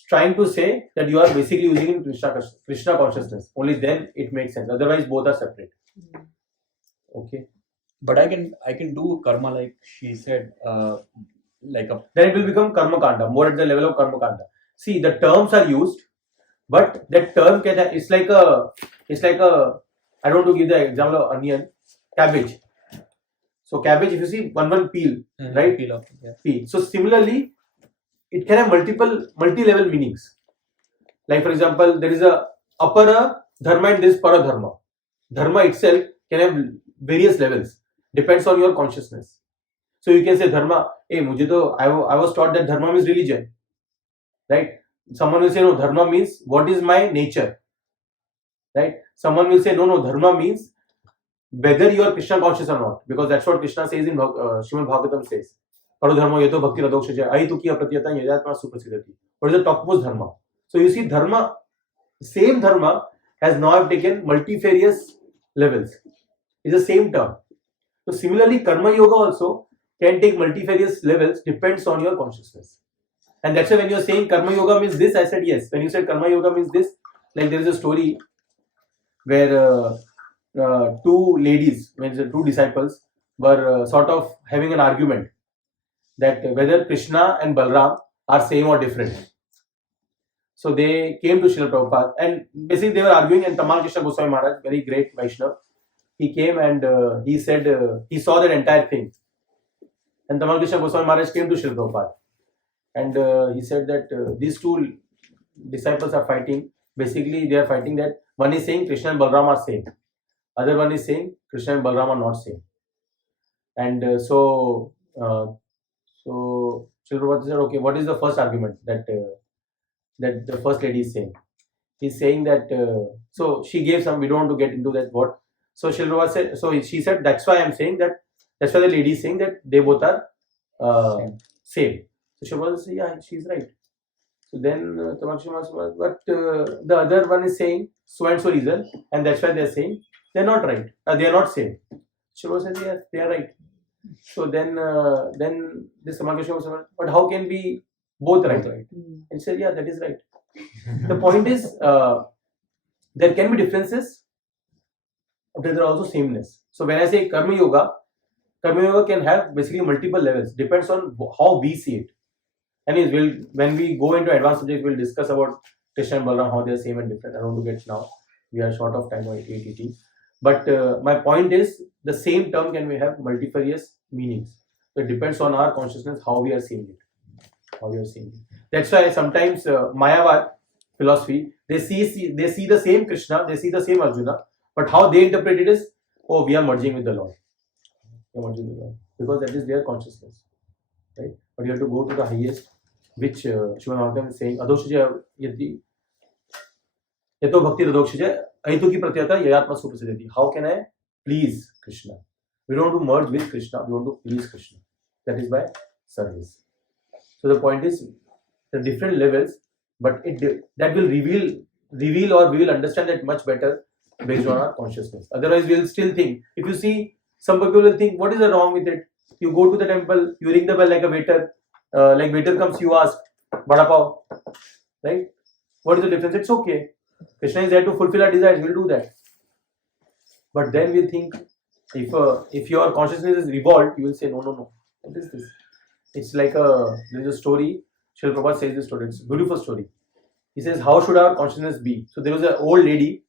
trying to say that you are basically using in Krishna consciousness. Only then it makes sense. Otherwise, both are separate. Okay. But I can do karma like she said, like a Then it will become karma kanda, more at the level of karma kanda. See, the terms are used, but that term it's like a I don't want to give the example of onion, cabbage. So cabbage, if you see one peel, right? peel off. Yeah. Peel. So similarly, it can have multi-level meanings. Like for example, there is a apara dharma and there is para dharma. Dharma itself can have various levels, depends on your consciousness. So you can say dharma, hey, I was taught that dharma means religion, right? Someone will say no, dharma means what is my nature, right? Someone will say no, dharma means whether you are Krishna conscious or not, because that's what Krishna says in Srimad Bhagavatam says. Paro dharma yato bhakti radokshya aituki apratiyata yajatma suprasidati. What is the topmost dharma? So you see, dharma, same dharma has now taken multifarious levels. It's the same term. So similarly, karma yoga also can take multifarious levels, depends on your consciousness. And that's why when you're saying karma yoga means this, I said yes. When you said karma yoga means this, like there is a story where two ladies, two disciples, were sort of having an argument that whether Krishna and Balram are same or different. So they came to Srila Prabhupada and basically they were arguing, and Tamal Krishna Goswami Maharaj, very great Vaishnava, he came and he said he saw that entire thing. And Tamal Krishna Goswami Maharaj came to Srila Prabhupada and he said that these two disciples are fighting. Basically, they are fighting that one is saying Krishna and Balram are same. Other one is saying Krishna and Balram are not same. And so Srila Prabhupada said, okay, what is the first argument that the first lady is saying? He's saying that, so she gave some, we don't want to get into that what. So Srila Prabhupada said, so she said, that's why I'm saying that, that's why the lady is saying that they both are same. So Srila Prabhupada said, yeah, she's right. So then but the other one is saying so and so reason, and that's why they're saying they're not right. They are not same. Shiva said, yes, they are right. So then this Samakeshwar was, but how can be both right? And he said, yeah, that is right. The point is, there can be differences, but there are also sameness. So when I say Karma Yoga can have basically multiple levels, depends on how we see it. Anyways, when we go into advanced subjects, we'll discuss about Krishna and Balaram, how they are same and different. I don't want to get now. We are short of time on 8:18. But my point is, the same term can have multifarious meanings. So it depends on our consciousness, how we are seeing it. That's why sometimes Mayavad philosophy, they see the same Krishna, they see the same Arjuna, but how they interpret it is, oh, we are merging with the Lord. Because that is their consciousness. Right? But you have to go to the highest, which Srimad Bhagavatam is saying, Adoshaja yati yato bhakti radokshya aituki pratyata yayatma suprasidati. How can I please Krishna? We don't want to merge with Krishna, we want to please Krishna. That is by service. So the point is, the different levels, but that will reveal or we will understand that much better based on our consciousness. Otherwise, we will still think. If you see, some people will think, what is the wrong with it? You go to the temple, you ring the bell like a waiter. Like waiter comes, you ask, Bada Pav, right? What is the difference? It's okay. Krishna is there to fulfill our desires. We'll do that. But then we think, if your consciousness is revolved, you will say, no. What is this? It's like there is a story. Srila Prabhupada says this story. It's a beautiful story. He says, how should our consciousness be? So there was an old lady.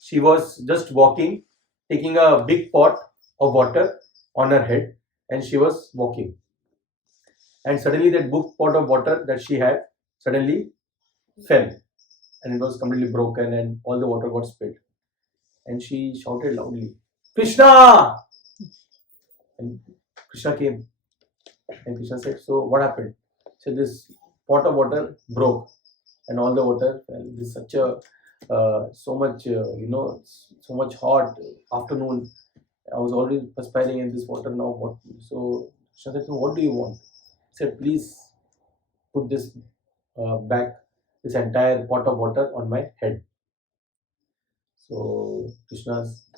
She was just walking, taking a big pot of water on her head, and she was walking. And suddenly that big pot of water that she had suddenly fell, and it was completely broken, and all the water got spilled. And she shouted loudly, Krishna! And Krishna came. And Krishna said, so what happened? So this pot of water broke, and all the water fell. This is such a so much hot afternoon. I was already perspiring in this water now. What? So Krishna said, so what do you want? He said, please put this back, this entire pot of water on my head. So Krishna's,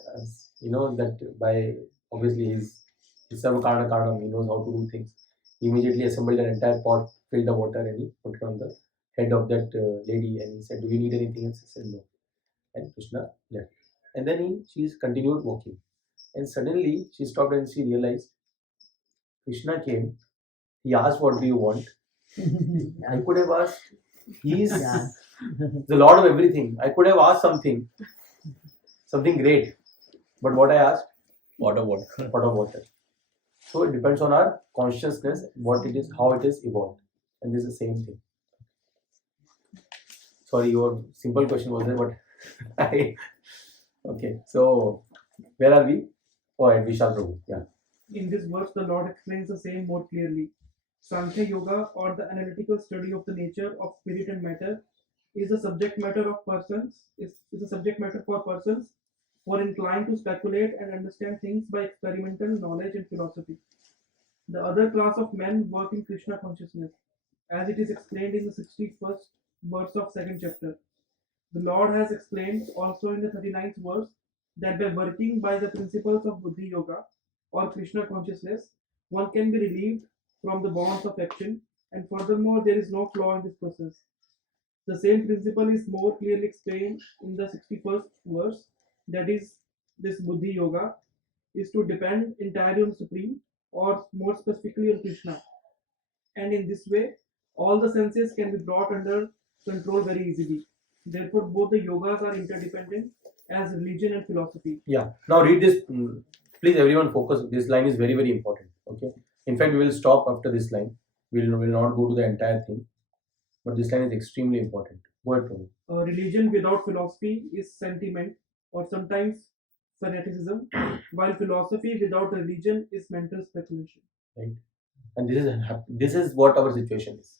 that by obviously his Sarva Karana Karanam, he knows how to do things. He immediately assembled an entire pot, filled the water, and he put it on the head of that lady, and he said, "Do you need anything else?" He said, "No." And Krishna left. And then she continued walking. And suddenly she stopped and she realized Krishna came. He asked, "What do you want?" I could have asked. He's the Lord of everything. I could have asked something great. But what I asked? Water. Pot of water. So it depends on our consciousness, what it is, how it is evolved. And this is the same thing. Sorry, your simple question was there, but okay. So where are we? Oh, at Vishal Prabhu. Yeah. In this verse, the Lord explains the same more clearly. Sankhya Yoga, or the analytical study of the nature of spirit and matter, is a subject matter of persons. Is a subject matter for persons who are inclined to speculate and understand things by experimental knowledge and philosophy. The other class of men work in Krishna consciousness, as it is explained in the 61st verse of 2nd chapter. The Lord has explained also in the 39th verse that by working by the principles of Buddhi Yoga or Krishna consciousness, one can be relieved from the bonds of action, and furthermore, there is no flaw in this process. The same principle is more clearly explained in the 61st verse, that is, this Buddhi Yoga is to depend entirely on Supreme, or more specifically on Krishna. And in this way, all the senses can be brought under control very easily. Therefore, both the yogas are interdependent as religion and philosophy. Yeah. Now read this. Please, everyone, focus. This line is very, very important. Okay. In fact, we will stop after this line. We will not go to the entire thing. But this line is extremely important. Go ahead, Prabhu. Religion without philosophy is sentiment or sometimes fanaticism, while philosophy without religion is mental speculation. Right. And this is what our situation is.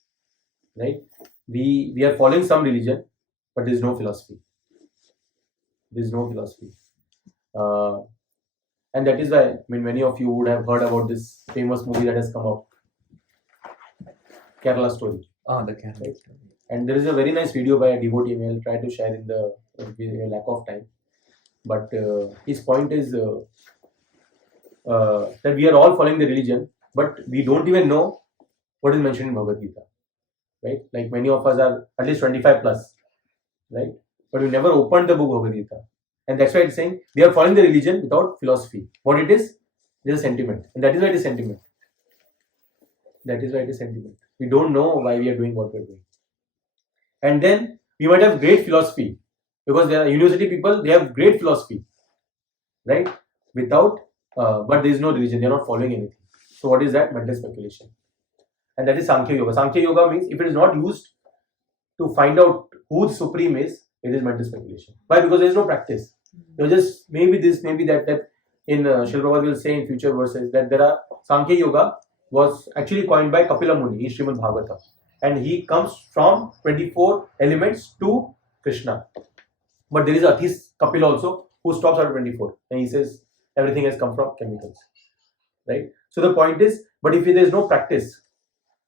Right. We are following some religion, but there is no philosophy. There is no philosophy. And that is why, I mean, many of you would have heard about this famous movie that has come out, Kerala Story. The Kerala. Right. And there is a very nice video by a devotee. I'll try to share in the lack of time. But his point is that we are all following the religion, but we don't even know what is mentioned in Bhagavad Gita. Right? Like many of us are at least 25 plus. Right? But we never opened the book Bhagavad Gita. And that's why it's saying we are following the religion without philosophy. What it is a sentiment. And that is why it is sentiment. That is why it is sentiment. We don't know why we are doing what we are doing. And then we might have great philosophy, because there are university people, they have great philosophy, right? Without, but there is no religion, they are not following anything. So what is that? Mental speculation. And that is Sankhya Yoga. Sankhya Yoga means if it is not used to find out who the Supreme is, it is mental speculation. Why? Because there is no practice. You just maybe this, maybe that. In Srila Prabhupada will say in future verses that there are Sankhya Yoga was actually coined by Kapila Muni in Srimad Bhagavatam. And he comes from 24 elements to Krishna. But there is Athis Kapil also who stops at 24. And he says everything has come from chemicals. Right? So the point is, but if there is no practice,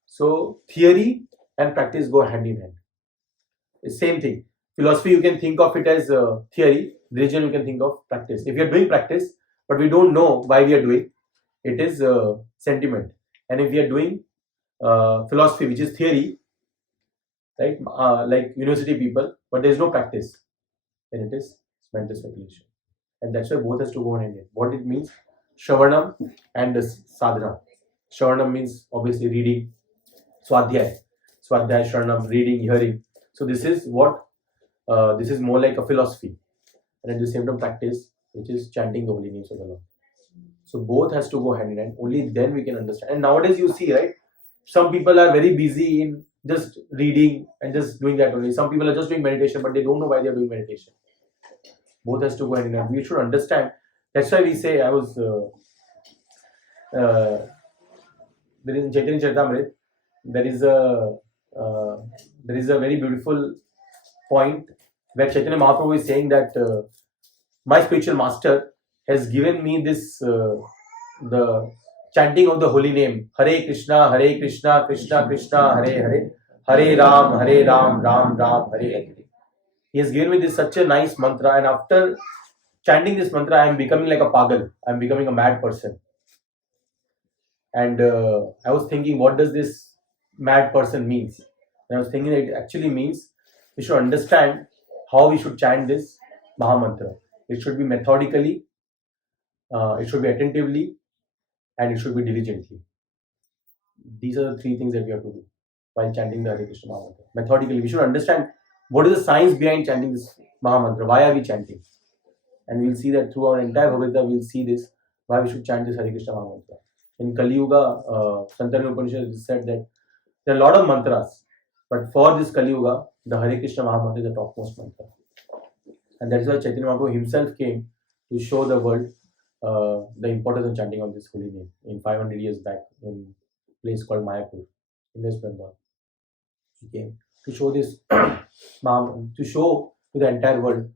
so theory and practice go hand in hand. The same thing. Philosophy, you can think of it as theory. Religion, you can think of practice. If you are doing practice, but we don't know why we are doing, it is sentiment. And if we are doing philosophy, which is theory, right, like university people, but there is no practice, then it is mental speculation. And that's why both has to go hand in hand. What it means, Shravanam and Sadhana. Shravanam means obviously reading, Swadhyay, Shravanam, reading, hearing. So this is what, this is more like a philosophy. And at the same time practice, which is chanting the holy names of the Lord. So both has to go hand in hand. Only then we can understand. And nowadays you see, right, some people are very busy in just reading and just doing that only. Some people are just doing meditation, but they don't know why they are doing meditation. Both has to go hand in hand. We should understand. That's why we say, there is in Chaitanya Charitamrita, there is a very beautiful point where Chaitanya Mahaprabhu is saying that my spiritual master has given me this, the chanting of the holy name, Hare Krishna, Krishna Krishna, Hare Hare, Hare Ram, Ram Ram, Hare Hare. He has given me this such a nice mantra, and after chanting this mantra, I am becoming like a pagal. I am becoming a mad person. And I was thinking, what does this mad person means? And I was thinking that it actually means we should understand how we should chant this Mahamantra. It should be methodically, it should be attentively, and it should be diligently. These are the three things that we have to do while chanting the Hare Krishna Mahamantra. Methodically, we should understand what is the science behind chanting this Mahamantra. Why are we chanting? And we'll see that through our entire Bhagavad Gita, we'll see this, why we should chant this Hare Krishna Mahamantra. In Kali Yuga, Santana Upanishad said that there are a lot of mantras, but for this Kali Yuga, the Hare Krishna Mahamantra is the topmost mantra. And that's why Chaitanya Mahaprabhu himself came to show the world the importance of chanting on this holy name in 500 years back in a place called Mayapur in West Bengal. He came to show this, to show to the entire world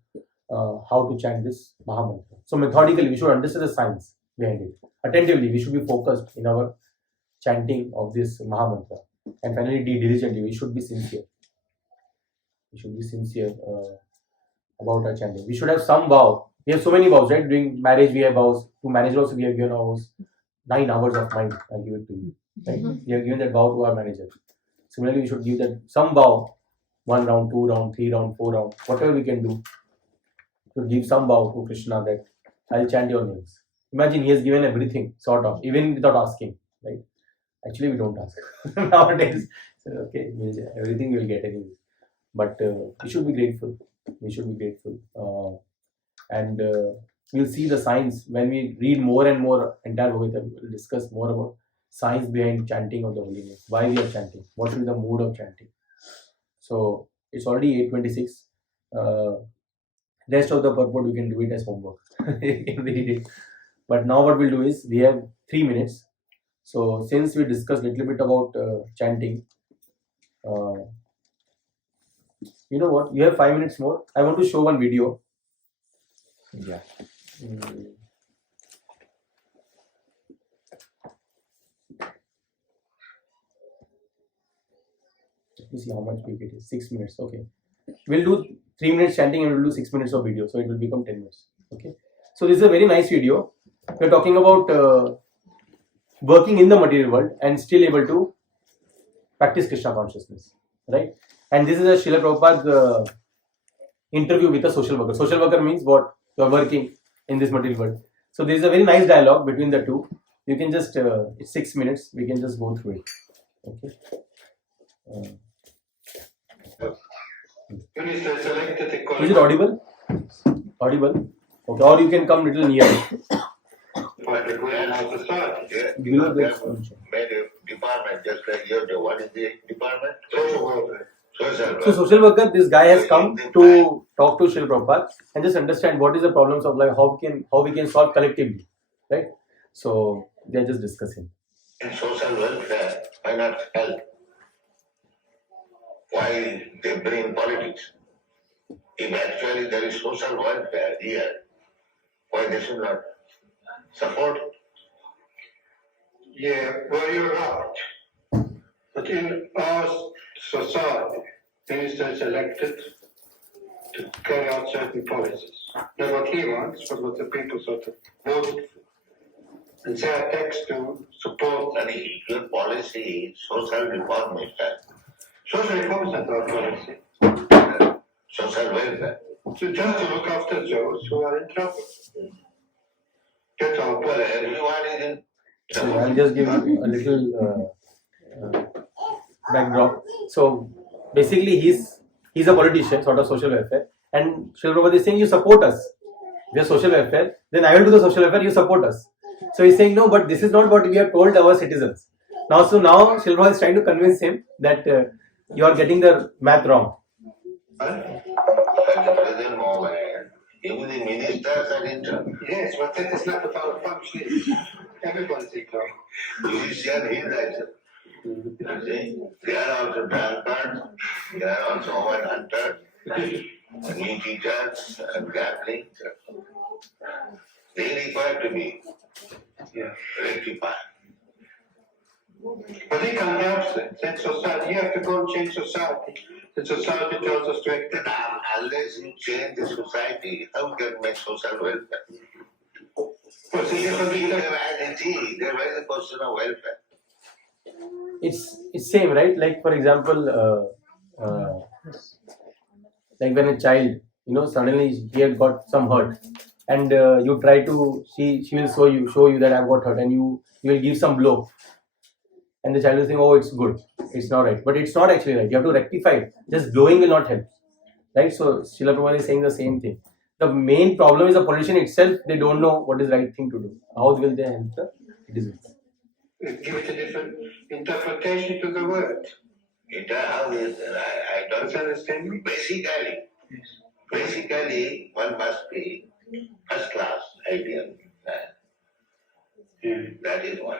how to chant this Mahamantra. So methodically, we should understand the science behind it. Attentively, we should be focused in our chanting of this Mahamantra. And finally, diligently, we should be sincere. We should be sincere about our chanting. We should have some vow. We have so many vows, right? During marriage, we have vows. To marriage also, we have given vows. 9 hours of mind, I'll give it to you. Right? We have given that vow to our manager. Similarly, we should give that some vow. 1 round, 2 round, 3 round, 4 round, whatever we can do. To give some vow to Krishna that I'll chant your names. Imagine he has given everything, sort of, even without asking. Right? Actually, we don't ask. Nowadays, so, okay, everything we'll get anyway. But we should be grateful. We should be grateful. And we'll see the science when we read more and more entire Bhagavad Gita. We'll discuss more about science behind chanting of the holy name. Why we are chanting? What should be the mood of chanting? So it's already 8:26. Rest of the purport we can do it as homework. We read it. But now what we'll do is we have 3 minutes. So since we discussed a little bit about chanting, you know what? You have 5 minutes more. I want to show one video. Yeah. Let me see how much big it is. 6 minutes. Okay. We'll do 3 minutes chanting and we'll do 6 minutes of video. So it will become 10 minutes. Okay. So this is a very nice video. We're talking about working in the material world and still able to practice Krishna consciousness. Right? And this is a Srila Prabhupada's interview with a social worker. Social worker means what? You're working in this material world. So there is a very nice dialogue between the two. You can just, it's 6 minutes. We can just go through it. Okay. Is it audible? Audible? Okay. Or you can come little near. Below this. Department, just like your what is the department? So social worker, this guy has come to talk to Srila Prabhupada and just understand what is the problems of life, how we can solve collectively, right? So they are just discussing. In social welfare, why not help? Why they bring politics? If actually there is social welfare here, why they should not support? Yeah, well, you're right. But in our society, minister is elected to carry out certain policies. Not what he wants, but what the people sort of voted for. And they are taxed to support that. Your policy, social reform is that. Social reform is not our policy. Social welfare. So just to look after those who are in trouble. That's our Well, policy. everyone is in So I'll just give you a little backdrop. So basically, he's a politician, sort of social welfare, and Srila Prabhupada is saying, you support us. We are social welfare. Then I will do the social welfare. You support us. So he's saying, no, but this is not what we have told our citizens. Now Srila Prabhupada is trying to convince him that you are getting the math wrong. at the present moment. Even the ministers are in trouble. Yes, but that is not about functioning. Everyone's in trouble. Musician, he is also. They are also drunkards, they are also over hunters, new teachers, and gambling. They require to be rectified. But they can't help it. That's society. You have to go and change society. The society tells us to act. Unless you change the society, how can you make social welfare? Well, so you have to be There is a question of welfare. It's same, right? Like for example, Like when a child, suddenly he had got some hurt, and you try to, she will show you that I've got hurt, and you will give some blow, and the child will think, oh, it's good, it's not right, but it's not actually right. You have to rectify it. Just blowing will not help, right? So Srila Prabhupada is saying the same thing. The main problem is the politician itself. They don't know what is the right thing to do. How will they help the citizens? Give it a different interpretation to the word. I don't understand. Basically, one must be first class, ideal. That is one.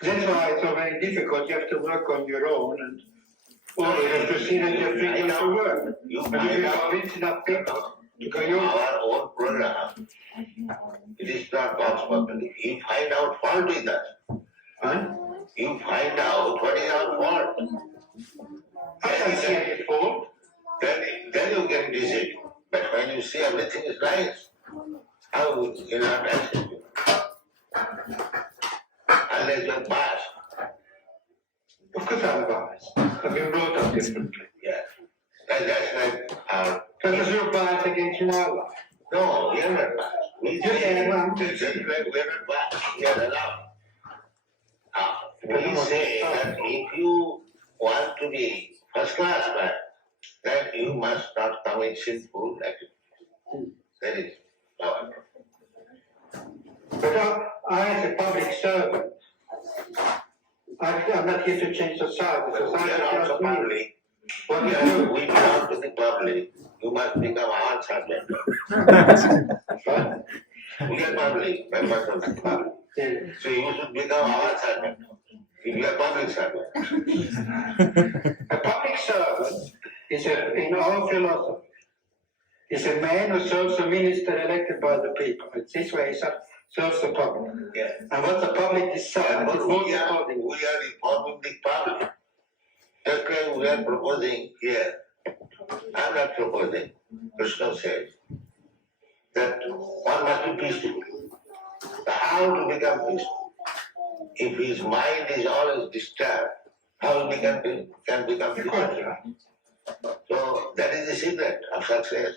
That's why it's so very difficult. You have to work on your own, and or you have to see that your fingers to work. You And if find you out convince enough people to go your our own program. It is not God's property. You find out fault with that. huh? You find out what is our fault. I can see any fault. Then you can decide. But when you see everything is right, how you not accept it? Unless you're biased. Of course I'm biased. I've been brought up differently. Yeah. And that's like our. Because you're biased against my life. No, we are not biased. We Yes, I am. just like we are not biased. We are allowed. We say that if you want to be first class man, then you must not commit sinful activities. That is our. But I as a public servant, I'm not here to change society. We Society are also tells me public. what to do. We belong to the public. You must become our servant. Right? We are public, members of the public. Yeah. So you should become our servant. If you are public servant. A public servant is in our philosophy, is a man who serves a minister elected by the people. It's this way he serves the public. Yeah. And what the public decides, But it votes accordingly. we are informing the public. Just like we are proposing here. I am not proposing. Krishna says that one must be peaceful. How to become peaceful? If his mind is always disturbed, how he can become peaceful? So that is the secret of success.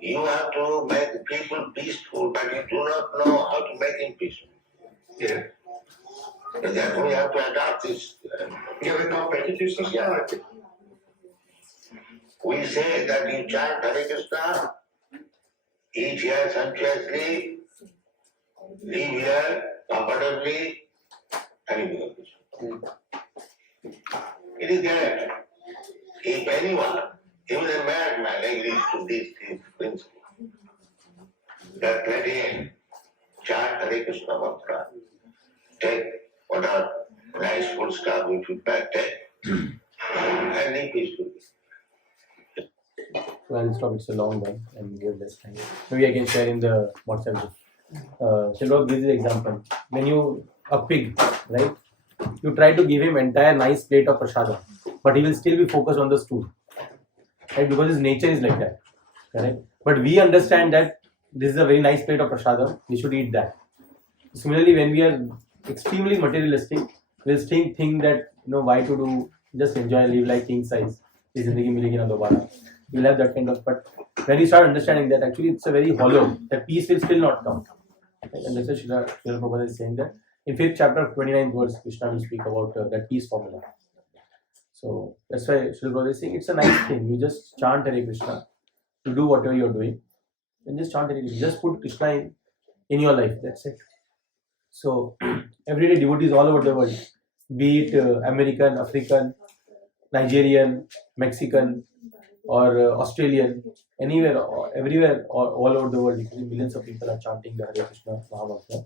You have to make people peaceful, but you do not know how to make him peaceful. Yeah. And therefore we have to adopt this. We have a competitive society. We say that you chant Hare Krishna, eat here sumptuously, live here comfortably, and you become peaceful. It is guaranteed. If anyone, even a madman, agrees to this principle, that let him chant Hare Krishna mantra, take what are nice food stuff we should take, and live peacefully. So I'll stop. It's a long one, and we have less time. Maybe I can share in the WhatsApp group. Shilva gives the example. When a pig, right? You try to give him entire nice plate of prasada, but he will still be focused on the stool, right? Because his nature is like that, correct? But we understand that this is a very nice plate of prasada. We should eat that. Similarly, when we are extremely materialistic, we'll think that why to do, just enjoy, live like king size. Is zindagi milegi na dobara. We'll have that kind of. But when you start understanding that actually it's a very hollow, that peace will still not come. And that's what Srila Prabhupada is saying that in 5th chapter of 29th verse, Krishna will speak about that peace formula. So that's why Srila Prabhupada is saying it's a nice thing. You just chant Hare Krishna to do whatever you're doing, and just chant Hare Krishna. Just put Krishna in your life. That's it. So everyday devotees all over the world, be it American, African, Nigerian, Mexican, or Australian, anywhere, or everywhere, or all over the world, millions of people are chanting the Hare Krishna Mahamantra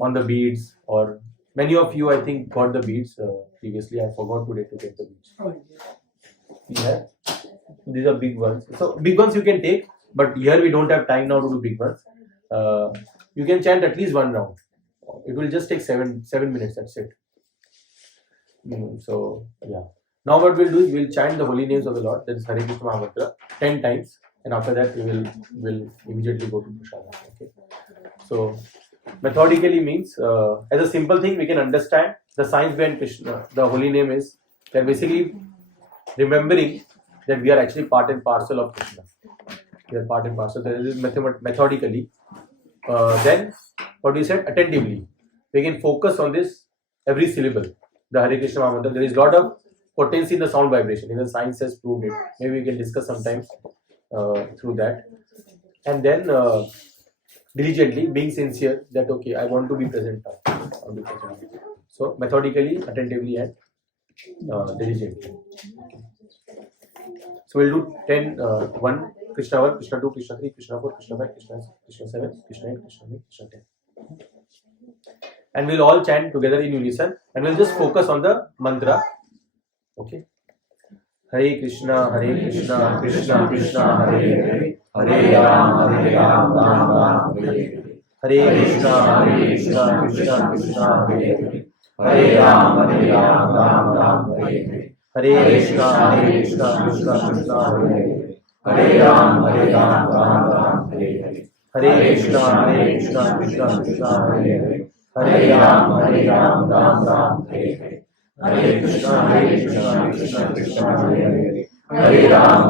on the beads. Or many of you, I think, got the beads previously. I forgot today to get the beads. Yeah, these are big ones. So big ones you can take, but here we don't have time now to do big ones. You can chant at least one round. It will just take 7 minutes. That's it. So yeah. Now what we'll do is we'll chant the holy names of the Lord. That is Hare Krishna Mahamantra 10 times, and after that we will immediately go to Prasada. Okay. So Methodically means, as a simple thing, we can understand the science behind Krishna. The holy name is that basically remembering that we are actually part and parcel of Krishna. We are part and parcel. That is methodically. Then, what we said, attentively. We can focus on this every syllable. The Hare Krishna Mantra. There is a lot of potency in the sound vibration. Even science has proved it. Maybe we can discuss sometimes through that. And then diligently, being sincere that okay, I want to be present now. I'll be present. So methodically, attentively, and diligently. So we'll do 10, 1, Krishna 1, Krishna 2, Krishna 3, Krishna 4, Krishna 5, Krishna 6, Krishna 7, Krishna 8, Krishna 9, Krishna 10. And we'll all chant together in unison and we'll just focus on the mantra. Okay. Hare Krishna, Krishna Krishna, Hare Hare, Hare Ram, Ram Ram, Hare Hare. Hare Krishna, Krishna Krishna, Hare Hare, Hare Ram, Ram Hare Hare. Hare Krishna, Krishna Krishna, Hare Hare, Hare Ram, Ram Hare Hare. Hare Krishna, Krishna Hare Hare, Hare Ram, Ram Hare Hare. Hare Krishna, Krishna Hare Hare, Hare Ram,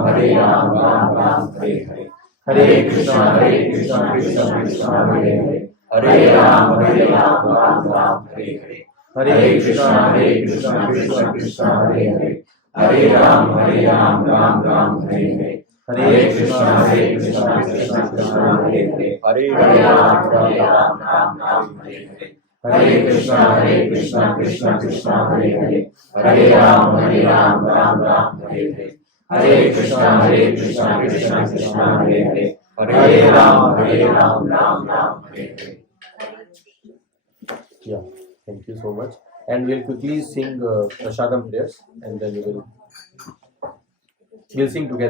Ram Hare Hare. Hare Krishna, Krishna Hare Hare, Hare Ram, Ram Hare Hare. Hare Krishna, Krishna Hare Hare, Hare Ram, Ram Hare Hare. Hare Krishna, Krishna Hare Hare, Hare Ram, Ram Hare Hare. Hare Krishna, Krishna Hare Hare, Hare Ram, Ram Hare Hare. Hare Krishna, Krishna Hare Hare, Hare Ram, Ram Hare Hare. Yeah, thank you so much. And we'll quickly sing Prashadam prayers and then we'll sing together.